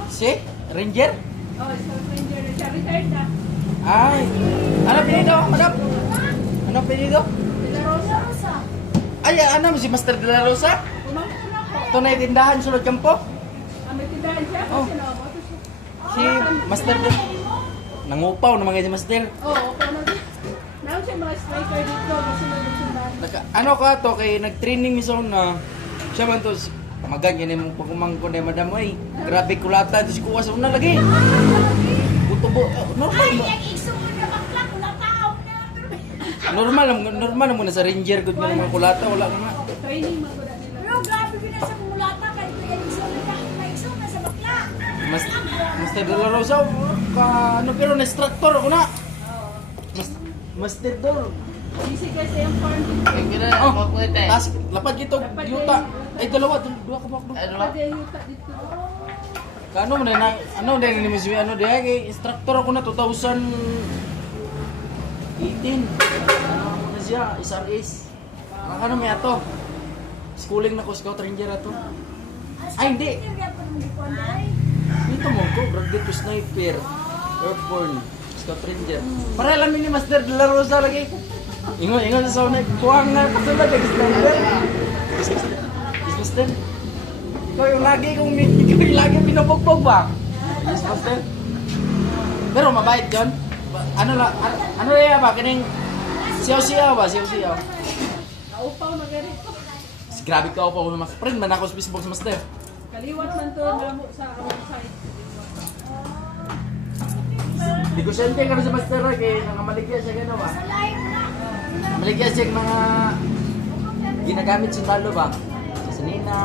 Si? Ranger? Oh, isang ranger na siya. Retired na. Ay. Ano pinido, madam? Ano pinido? De La Rosa. Rosa. Ay, ano, si Master De La Rosa? Umangko na ako. Ito na yung tindahan, sulod kampo. May tindahan siya. Oh. Kasi nabato siya. Si Master De... Nangupaw na mga si Master. Oo, okay na din. Naon siya mga striker dito. Kasi nagsimbahan. Ano ka to, kay nag-training mismo na siya man to, magan yan yung pagkumangko na madam ay. Grabe kulata, ito si kuwas una lagi. Buto-buto, normal mo. Ay, iso mo na bakla, wala tao na. Normal mo na sa ranger, good mo naman kulata, wala ka nga. Training mga kuda nila. Pero grabe ko na sa mulata, kahit kaya iso na iso na sa bakla. Master De La Rosa, ano pero na-instructor ako na. Master Dor. Busy kasi yung farm dito. Kaya gina, Oh, makulit eh. tas, lapad gito, yuta. Ay, dua ka pa. Ano? Pwede yung yuta dito. Ano mo na, ano din ni Miss ano din, kay instructor ako na 2018. Ano na siya, SRS. Ano may ato? Schooling na ko, Scout Ranger ato. Ay, hindi. Dito mo ko, graduate to sniper. Airborne. Scout Ranger. Para lang ni Master De La Rosa lagi. Ingon sa sauna. Kuwang na pasunod kay Sniper. Yes, Master. Ikaw yung lagi pinupugbog ba? Yes, Master. Pero mabait yun. Ano rin ba? Kining siyaw-siyaw ba? Siyaw-siyaw. Kaupaw na gani. Grabe ka pa ako mas friend man ako sa Facebook sa Master. Kaliwat man to namo sa website. Di ko sente ka sa Master kay nakamaligya siya gano'n ba? Maligya siya yung mga ginagamit sa talo ba? Sa sinina.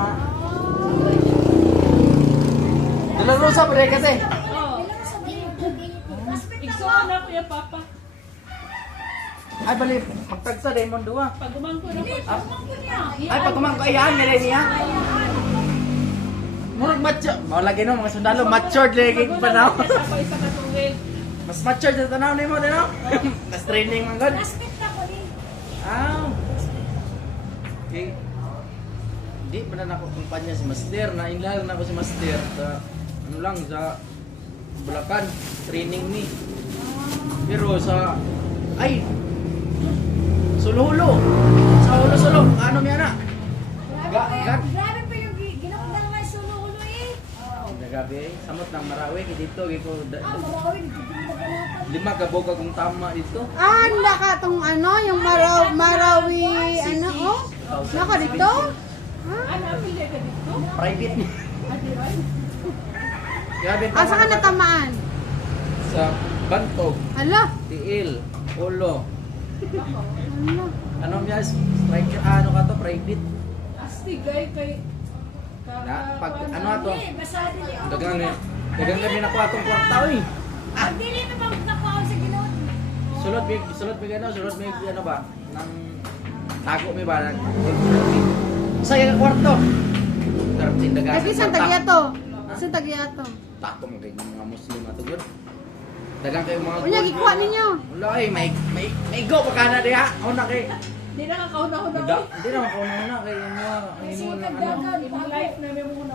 De La Rosa pre kasi. Oh, igsoon na ko ya papa. Ay bali, magtagsa Raymond duwa. Pag umangko na ko. Ay pag kumang kaiyahan nila niya. Murag mature. Maulagi no mga sundalo matured lagi pa na. Sa isa ka tuwid. Mas matured sa tanaw nimo no? Mas training man gud. Ah. Okay. Di pa na ako kumpanya si Master, na inlal na ako si Master sa ano lang sa Bulacan, training ni. Pero sa ay Suluhulo. Sa Hulo-Sulo, ano miya na? Grabe pa yung ginapagdala nga yung suluhulo eh. Nagabi, samot ng Marawi, dito, giko, Marawin, ginapagdala. 5 kabog akong tama dito. Ah, naka tong ano, yung Marawi, ano, oh? Naka dito? Ano apilya ka dito? Private ni. Grabe Asa ka natamaan? Sa Bantog, Hala, Tiil, Ulo. hala. Ano miya, strike, ano ka to, private. Astigay kay Na, pag ano ato, Basta dili. dagang kami nakuha itong kwarta, oy. Pag dili na bang nakuha sa ginoon. Sulod may ano ba, nang tago may ba, saya kwarto. Pero tindagan Kasi saan tagyato? Saan tagyato? Tako mo kayo mga Muslim ato gud. Dagang kayo mga Unya, gikuha ninyo. Wala ay may go pa kana diha. Ako na kay. di na kakahuna-huna. Hindi na makauna kay mo na ano. Ibang life na may muna.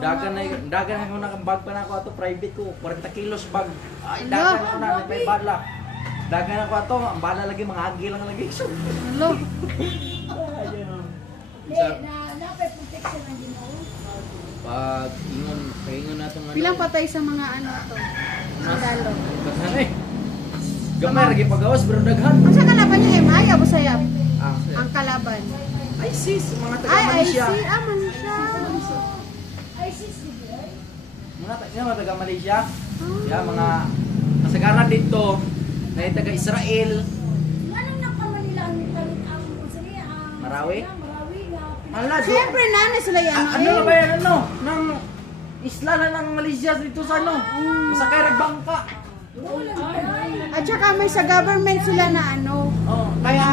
Dagan na ko na kang bag pa na ako ato private ko 40 kilos bag. Ay Ala. dagan ko na may bala. Dagan ako ato, ang bala lagi mga agi lang lagi. Hala. Napay protection ang ginoo. Pag ingon natong ano. Bilang patay sa mga ano to? Sandalo. Daghan eh. Gamay lagi pagawas pero daghan. Asa ka laban niya, MI? Abo sayap? Ah, Ang kalaban. ay sis, mga taga Ay, I Malaysia. see. Ah, Malaysia. Ay sis, Mga taga Malaysia. Yeah, mga kasagaran dito na taga Israel. anong nakamanila ang palit ang kusali ang Marawi? Marawi na Ala, do. Siyempre, nana sila yan. Ano na ba yan, ano? Nang isla na ng Malaysia dito sa ano? Masakay rin bangka. At saka may sa government sila na ano. Oh, kaya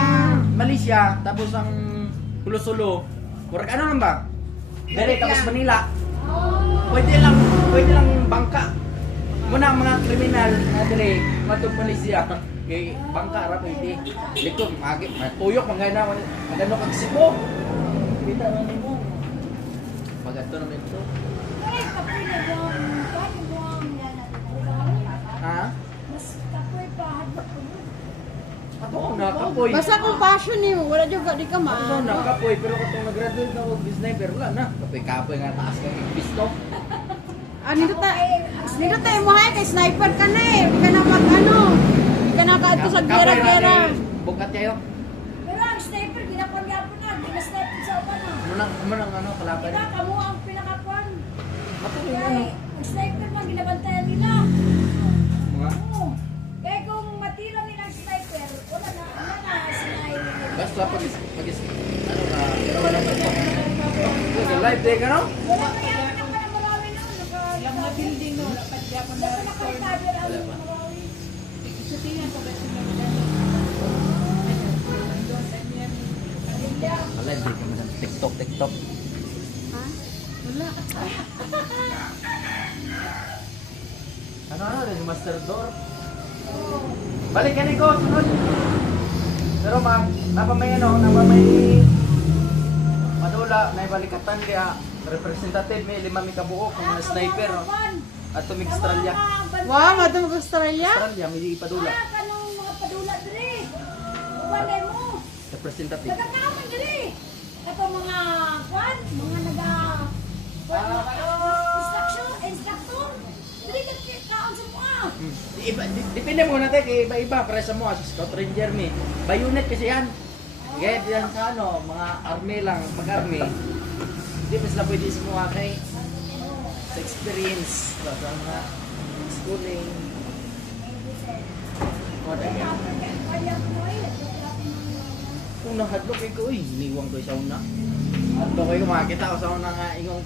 Malaysia, tapos ang Hulo-Sulo. Kurang ano lang ba? Dali, tapos Manila. Pwede lang bangka. Muna ang mga kriminal na dali, matong Malaysia. Kay bangka ra pwede. Dito, matuyok, magano kag Cebu. Kita na nimo. Pagato naman ito. ay kapoy na buwang bakit buwang yan Ha? mas kapoy pa hadlok ko. Ako nakapoy. Basta kung passion niyo, wala juga di ka Ako maano. nakapoy, pero katong nag-graduate na ako sniper, wala na. Kapoy nga taas kang pisto. Ah, nito tayo mo kay sniper ka na eh. Di ka na mag ano. Di ka na kaadto sa gera-gera. Bukat kayo. Pero ang sniper ginapangyapon na, ginasniper sa upan na. Munang ano, kalaban. Diba, kamo ang pinakakuan. Ako yung Kaya ano. ang sniper man ginabantayan nila. Mga, Oo. Kaya kung matira nila ang sniper, wala na sila ay basta pag ano ka, wala na ba? Sa live day ka no? wala kaya na pala Marawi na. Yung mga building no, napadyapan na Wala kaya tabi ang Marawi. sa tingin ko ba sila Live day ka mo TikTok. Ha? Wala. Ano rin, Master Door? Balik ka ko, sunod. Pero ma'am, napamay madula, na ibalikatan kaya representative may 5 mi kabuok kung mga sniper. Kuan, Ato mig Australia. Wow, mato mag-Australia? Australia, may ipadula. Kanong mga padula diri. Ubanay mo. Representative. Nagkakaman diri. Ito mga kwan, mga instructor. Dili ka kaon sa mga. Depende mo natin kay iba-iba para sa mo as Scout Ranger mi. Bayunet kasi yan. Kaya diyan sa ano, mga army lang, pag-army. Hindi pa sila pwede sumuha kay sa experience, sa mga schooling. Kung nahadlok ko, uy, iniwang ko sa una. Hadlok ko makakita ko sa una nga ingong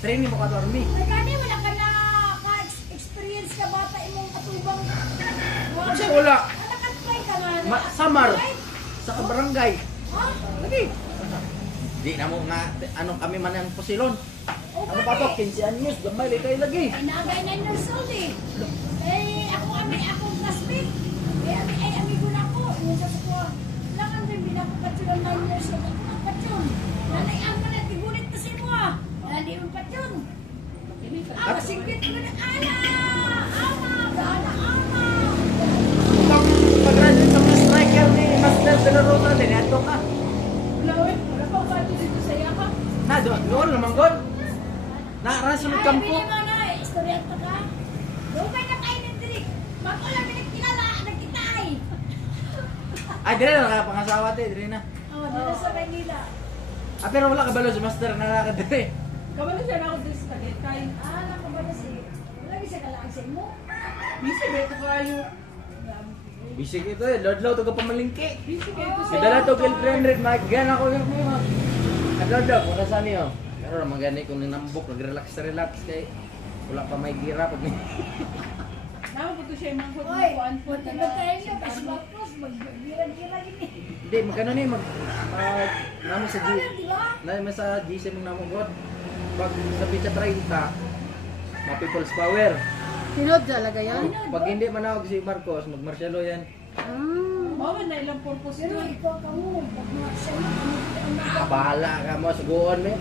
training mo ka to army. Ay kani wala ka na ka-experience ka bata imong katubang. Kasi wala, Nakatry ka man. samar sa barangay. Ha? Lagi. Di na mo nga, ano kami man ang pusilon. Ano pa to, 15 anyos, gamay kayo lagi. Ay nagay 9 years old eh. Eh akong classmate. Ay amigo na ko. Yung sa ko. Langan din binakot sila 9 years old. Ako ang patyon. Nanay ang na tigulit na si mo ah. Hindi mo patyon. Masingkit mo na ana. Ama. Gana ama. Kung pag-graduate sa mga striker ni Master De La Rosa, din ato ka. Wala pa ba dito sa yaka? Na, doon naman god. Narasunod kampo. Ay, bili mo na. Istoryanta ka. Dugay na kayo ng dirik. Mag-ulang pinagkilala. Nagkita ay. Ay, dire na nakapangasawa te, dire na. Oh, dito sa Manila. Ah, pero wala ka balo si Master na nakakad dire. Kabalo siya na ako dito sa Tagaytay. Ah, nako ba na si... Wala bisa ka lang sa mo. Busy ba ito kayo? Bisig ito eh, lodlaw to ka pamalingki. Busy kayo ito sa Kadala to girlfriend rin, magyan ako yung mga. Kadala, kung nasa niyo. Pero naman gani kung ninambok, nag-relax kay wala pa may gira pag may. Naman po ito siya yung mga Oy, kuan po punta na tayo niyo. Kasi bakos, mag-gira-gira gini. Hindi, magkano ni namin sa G. Di ba? Namin sa GC mong namong god. Pag sa pizza 30, mga people's power. Tinod talaga yan? Pag hindi manawag si Marcos, magmarsyalo yan. Mama na ilang purpose Pero doon. ikaw ka mo. Pag mga siya na, Bahala ka mo, suguan me.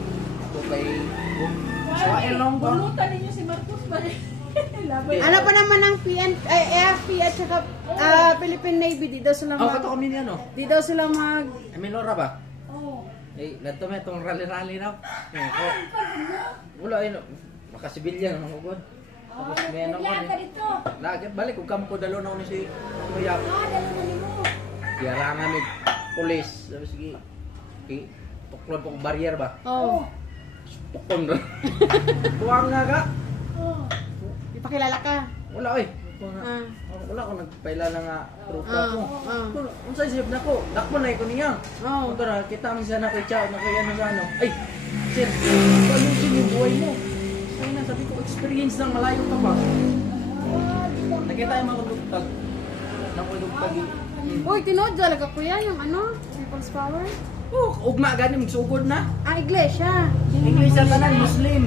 Ako kay... So, ilong ko. Bulutan ninyo si Marcos ba? Laban. Ano pa naman ang AFP at saka Philippine Navy, di daw sila Ang kato kami niya, no? di daw sila mag... Minora ba? oh. Eh, ganito may itong rally-rally raw. Oh, wala yun. Makasibilyan ang ugod. Tapos may ano ko Bigyan ka ni. dito. Lagi, balik kung kampo dalo na ako ni si Kuya. Ah, dalo na ni mo. Diarangan may polis. Sabi sige. Okay. Tuklon po barrier ba? Oh. Tukon rin. Tuwang nga ka. Oh. Ipakilala ka. Wala eh. Ah. Wala ko nagpaila na nga trupa Ah. ko. Ah. Kung sa isip na ko, dakpo na ko niya. Oh. Kung tara, kita mo siya na kay Chow, na kay ano sa ano. Ay, sir, palusin yung buhay mo. Ay na, sabi ko, experience lang, malayo ka pa. Nakita yung mga dugtag. Nakudugtag. Uy, tinod talaga ko yan, yung ano? People's Power? Oh, ugma gani, magsugod na. Ang iglesia. English sa tanan, Muslim.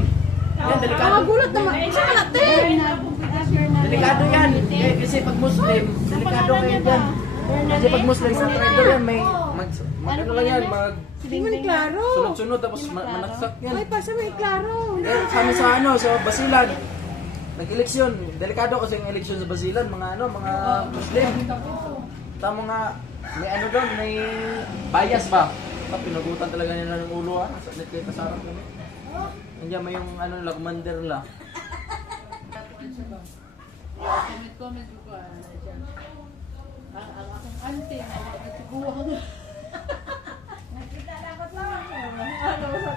Yan, delikado. Gulat naman. Sa kalatin. Delikado yan. Kasi pag Muslim, delikado kayo dyan. Kasi pag Muslim sa trader yan, may ano lang yan, Hindi man klaro. sunod-sunod tapos manaksak yan. Ay, pasa may klaro. Eh, kami sa ano, sa Basilan. Nag-eleksyon. Delikado kasi yung eleksyon sa Basilan, mga ano, mga Muslim. Tama nga, may ano doon, may bias ba? Pinugutan talaga nila ng ulo ha. Sa net kayo kasarap kami. Nandiyan may yung ano nila, commander nila. Comment ko pa. Ang akong auntie, nagtiguwang. Nakita na ko to. Ano sa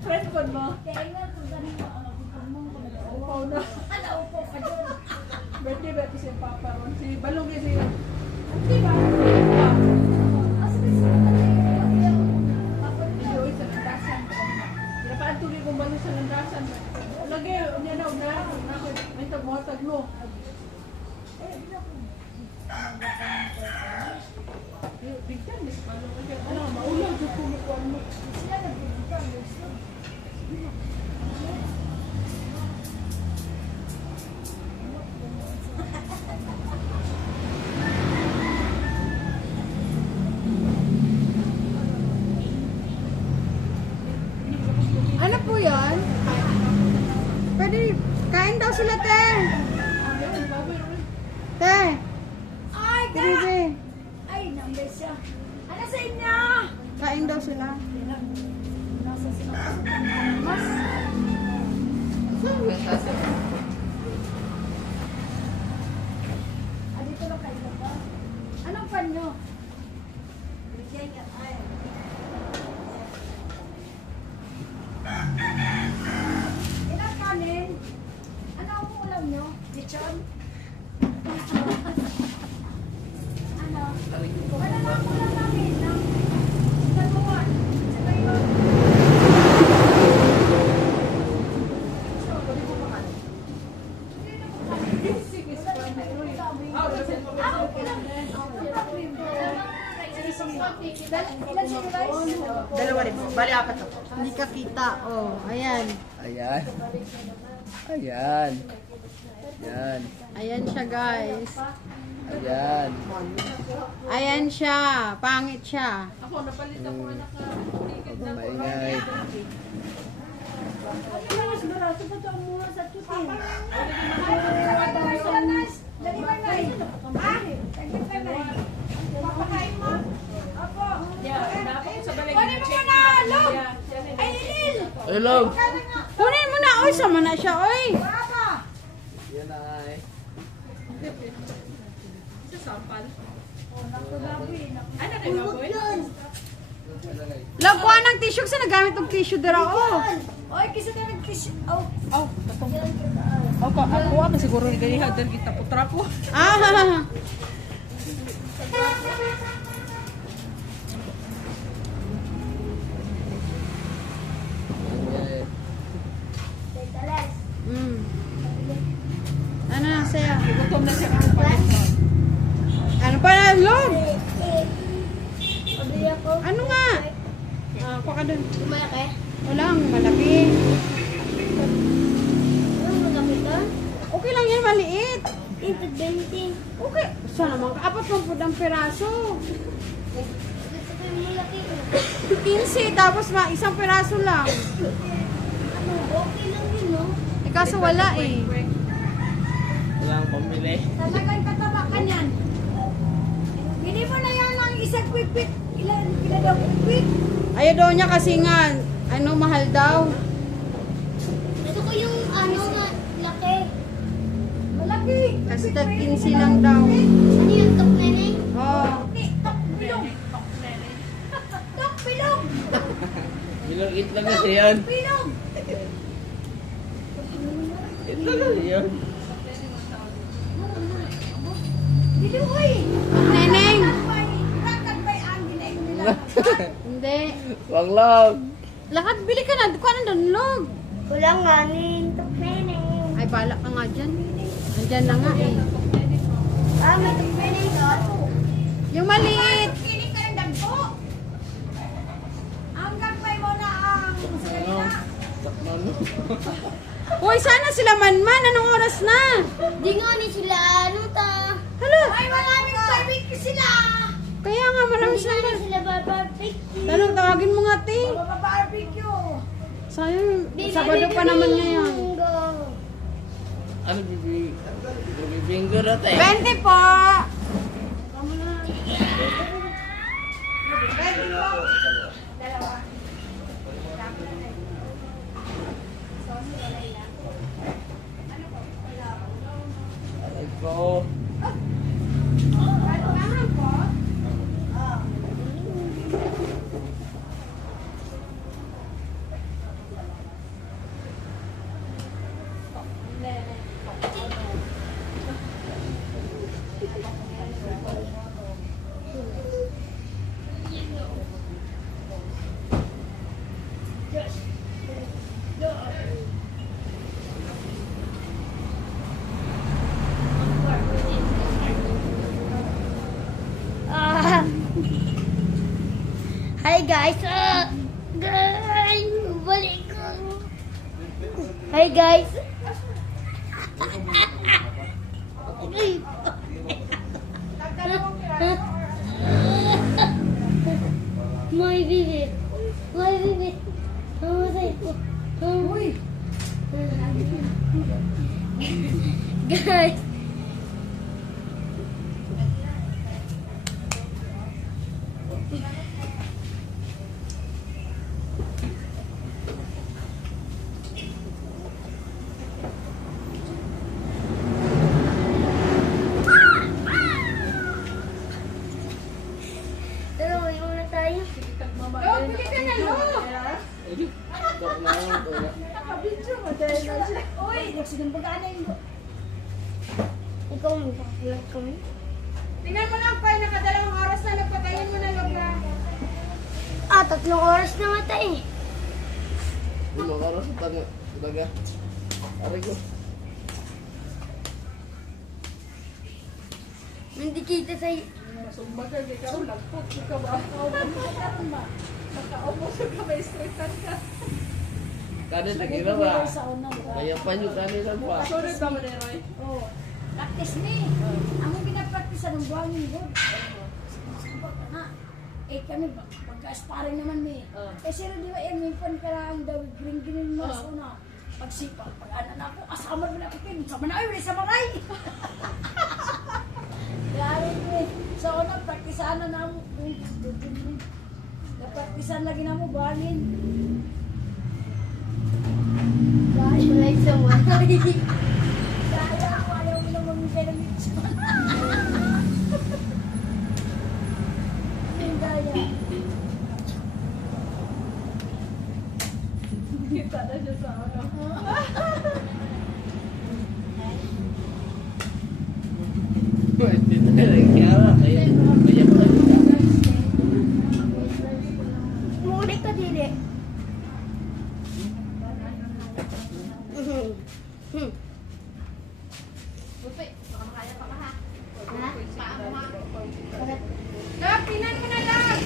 friend ko mo? Kaya nga, kung ganun mo, ang agutong mo, kung nag-uupaw Upaw na. Naupo ka doon. Birthday ba ito si Papa Ron? Si Balong yung siya. Di ba? Asa ba sa Iyo, sa landasan. Pinapaan tuloy kong balo sa landasan. Lagi, niya na, may tagmuhatag mo. Bigyan, mas balong. Ano, maulang sa kumikuan mo. Sila nagpupunta, gusto. Ano po yan? Pwede Te, Ay, Bibi. Ay, nambe siya. Ano sa inyo? Kain daw sila. Nasa sila. Mas. Ah, dito lang kayo ba? Anong pan nyo? Bigyan niya, ay. Ilang kanin? Ano ang ulam nyo? Lechon? Ano? Wala lang ulam namin. Dalawa. Saka yun. Dalawa rin po. Bali, apat na po. Hindi ka kita. Oh, ayan. Ayan. Ayan. Ayan. Ayan siya, guys. Ayan. Ayan siya. Pangit siya. Ako, napalit ako anak na ticket ng Maingay. Dali ba na? Ha? Dali ba na? Papakain mo? Opo. sa balay. Kunin mo muna, Log! Ay, Lil! Hello. Kunin mo na. Oy, sama na siya. Oy. Baba! Yan ay. Sa sampal. Naku, labi. Ano na gagawin? Log, kuha ng tissue. Kasi nagamit ng tissue dira. Oh. Oy, kisa na nag-tissue. Oh. Oh, tatong. Ako, ako siguro gani hadal kita putra po. Ah. Ayan. Mm. Ano na sa'yo? Gutom na siya ng palit. Ano pa na, Log? Ano nga? Ah, kuha ka dun. Malaki? Walang malaki. Ano malaki ka? Okay lang yan, maliit. Ito 20. Okay. Saan naman ka? Apat lang po ng piraso. Gusto ko yung malaki. 15, tapos isang piraso lang. Ano, okay lang yun, no? Eh, kaso wala eh. Walang pamili. Talagang kataba ka niyan. Hindi mo na yan ang isang quick-quick. Ilan daw quick? Ayaw daw niya kasi nga, mahal daw. Gusto ko yung ano nga, laki. Malaki. Kasi tag 15 lang daw. Ano yung top neneng? Oh. Tok bilog. Tok bilog. Bilog itlog na siya yan. Bilog. Itlog na siya yan. Bilog eh. Neneng. Kakagpay ang ginain nila. Hindi. Wag lang. Lakad, bili ka na. Kuha na doon, Log. Wala nga, ning top neneng. Ay, balak ka nga dyan. Nandyan na nga eh. Ah, may top neneng ka? Yung maliit. Kiling ka ng dagpo. Ang gagpay mo na ang salita. Sakman mo. Uy, sana sila man-man. Anong oras na? Di nga ni sila, ano ta? Hala. Ay, maraming barbecue sila. Kaya nga, marami Di nga sila. ni sila barbecue. Tanong, tawagin mo nga, te. Barbecue. Sayang, Sabado pa naman ngayon. Ano bibi? Bibinggo na tayo. 20 po. Aray ko. Hi guys. Guys, balik ko. Hi guys. My baby. My baby. Mamatay ko. Uy. Guys. Ikaw mo ba? Like kami? Tingnan mo lang, Pai, nakadalawang oras na nagpatayin mo na Lola. 3 oras na mata eh. Limang oras talaga. Aray ko. Hindi kita sa... Masumbagan, ikaw, lagpot, ikaw ba? Nakaupo sa kamay, straightan ka. Kanin na ginawa. Kaya pa yung kanin na pa. Sunod ba mo na, Roy? Oh, practice ni. Ang ginapractice ng buhangin ko. Na, kami pagka-sparring naman ni. Kasi rin di ba yan, may pan ka lang daw, green mo sa una. Pagsipa, pag ano na ako, kasama mo na ako, sama na ay, sa maray. Dahil ni, sa una, praktisahan na mo. Napraktisahan lagi na mo, buhangin. Like someone. Dahil ako, ayaw mo na mamigay ng mitsa. Ang gaya. Kita na siya sa ano. Hindi na rin kaya pa Muli ka dili. Love, tingnan mo na, Love.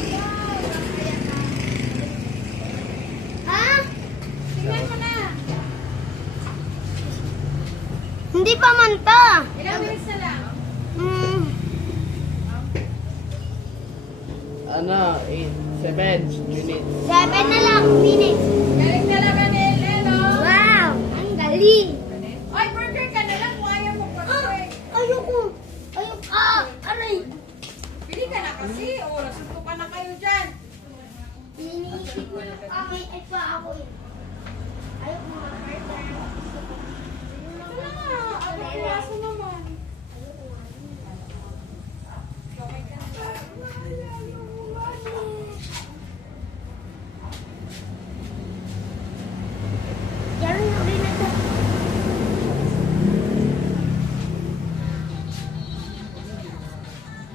Ha? Tingnan mo na. Hindi pa manta. Ilang minutes na lang? Ano, 8, 7 units. 7 na lang minutes. Galing talaga ni Eleno. Wow! Ang galing. Ay, burger ka na lang kung ayaw mo burger. Ayoko. Ayoko. Aray. Pili ka na kasi. O, nasuntukan na kayo dyan. Iniisip ko na kami. Ay pa ako eh. Ayoko na. Wala, ano kaso naman? Yan rin na ito.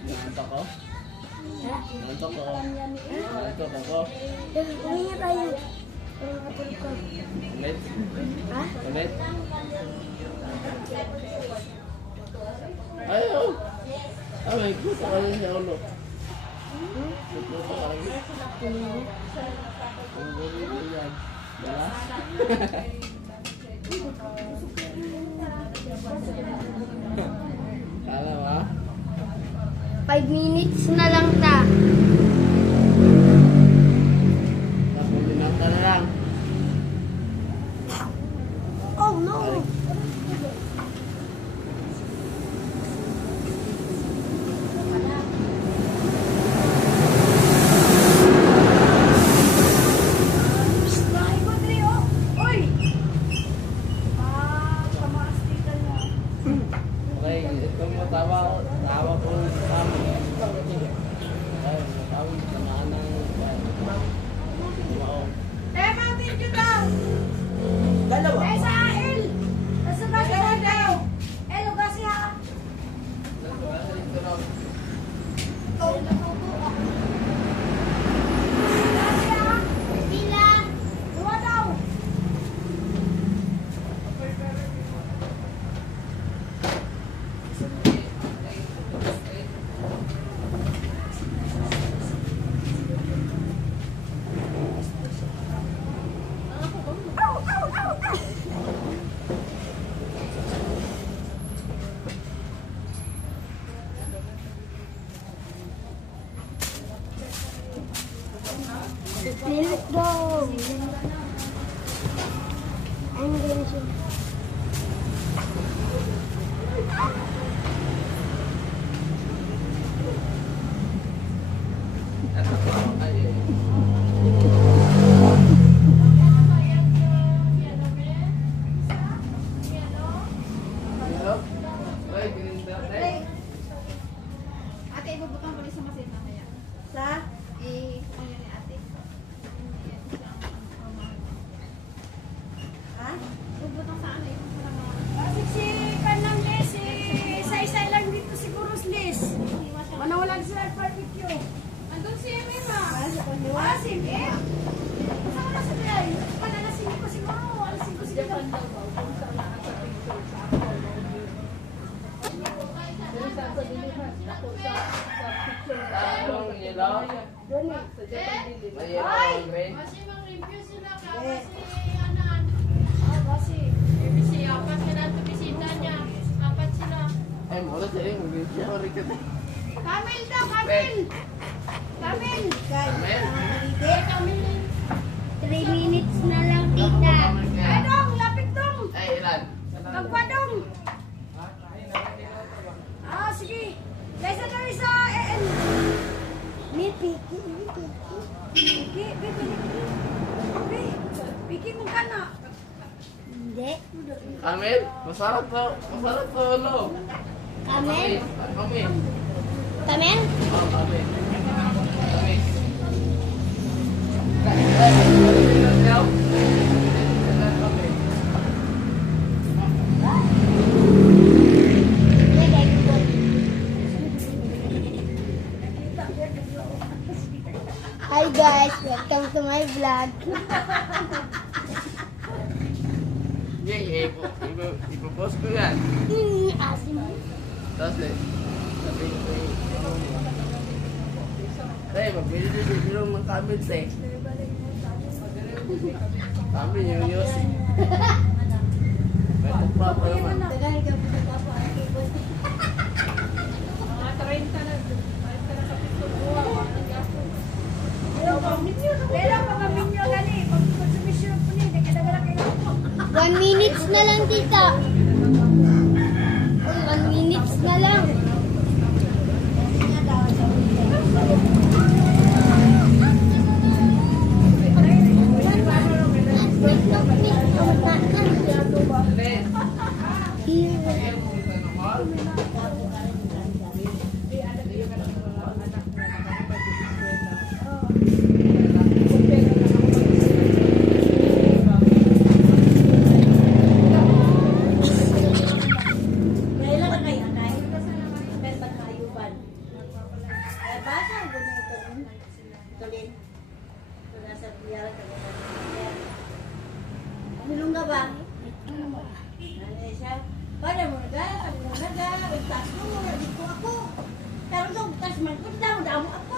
Nantok ko? Nantok ko. Nantok ako. Umiya tayo. Matulog ka. Ulit? Ha? Ulit? Ayaw! Ay, puto ka rin sa ulo. Puto ka rin. Ang galing ko yan. Balas? Kala ba? 5 minutes na lang ta. 10 minuto na lang. Oh no! Okay, ito mo tawa ko sa amin. Ay, tawag sa maanang wow. Eh, Mountain Dew daw. Dalawa. Eh, sa El. Nasa ba siya daw? El, ugas siya. Sila! Dua daw. Let's go! I'm going to... Ate, ibubutang ko rin sa masin na kaya. Sa? Eh, kung yun ni ate. Ang yellow. Sa Japan Dili. May yellow ang green. Kasi mag-review sila ka. Eh. Kasi anan. Kasi. ABC, apat ka na ito bisita niya. Apat sila. Ay, mura sa iyo. Mag-review ako rin kasi. Kamil daw, Kamil! Kamil! Amen. Kamil! 3 minutes na lang, tita. Ay, dong! Lapit dong! Ay, ilan? Kagwa dong! Sige. Guys, ano rin sa EN? May piki. Piki mo ka na. Hindi. Amen. Masarap to. Masarap to, lo. Kamen? Amen. Kamen? Oh, amen. Amen. Hi guys, welcome to my vlog. Ipopost ko yan. Asim. Tapos sabi ko magbili din si Bilong ng comments eh. Sabi niyo Yossi. May tukpa pa naman. Tagay ka po sa papa. Mga 30 na. 30 na kapitol. Pero mga minyo gani, pag consumption po niya, kadagara kayo. 1 minutes na lang, tita. 1 minutes na lang. Kailan ka kaya kay? Pero pagkayuban. Ay basa ko nito. Tulin. Ito nasa biyara ka na. Anilong ka ba? Ano siya? Pada mo naga, sabi mo naga, itas mo, dito ako. Pero doon, tas man, kung daw mo ako.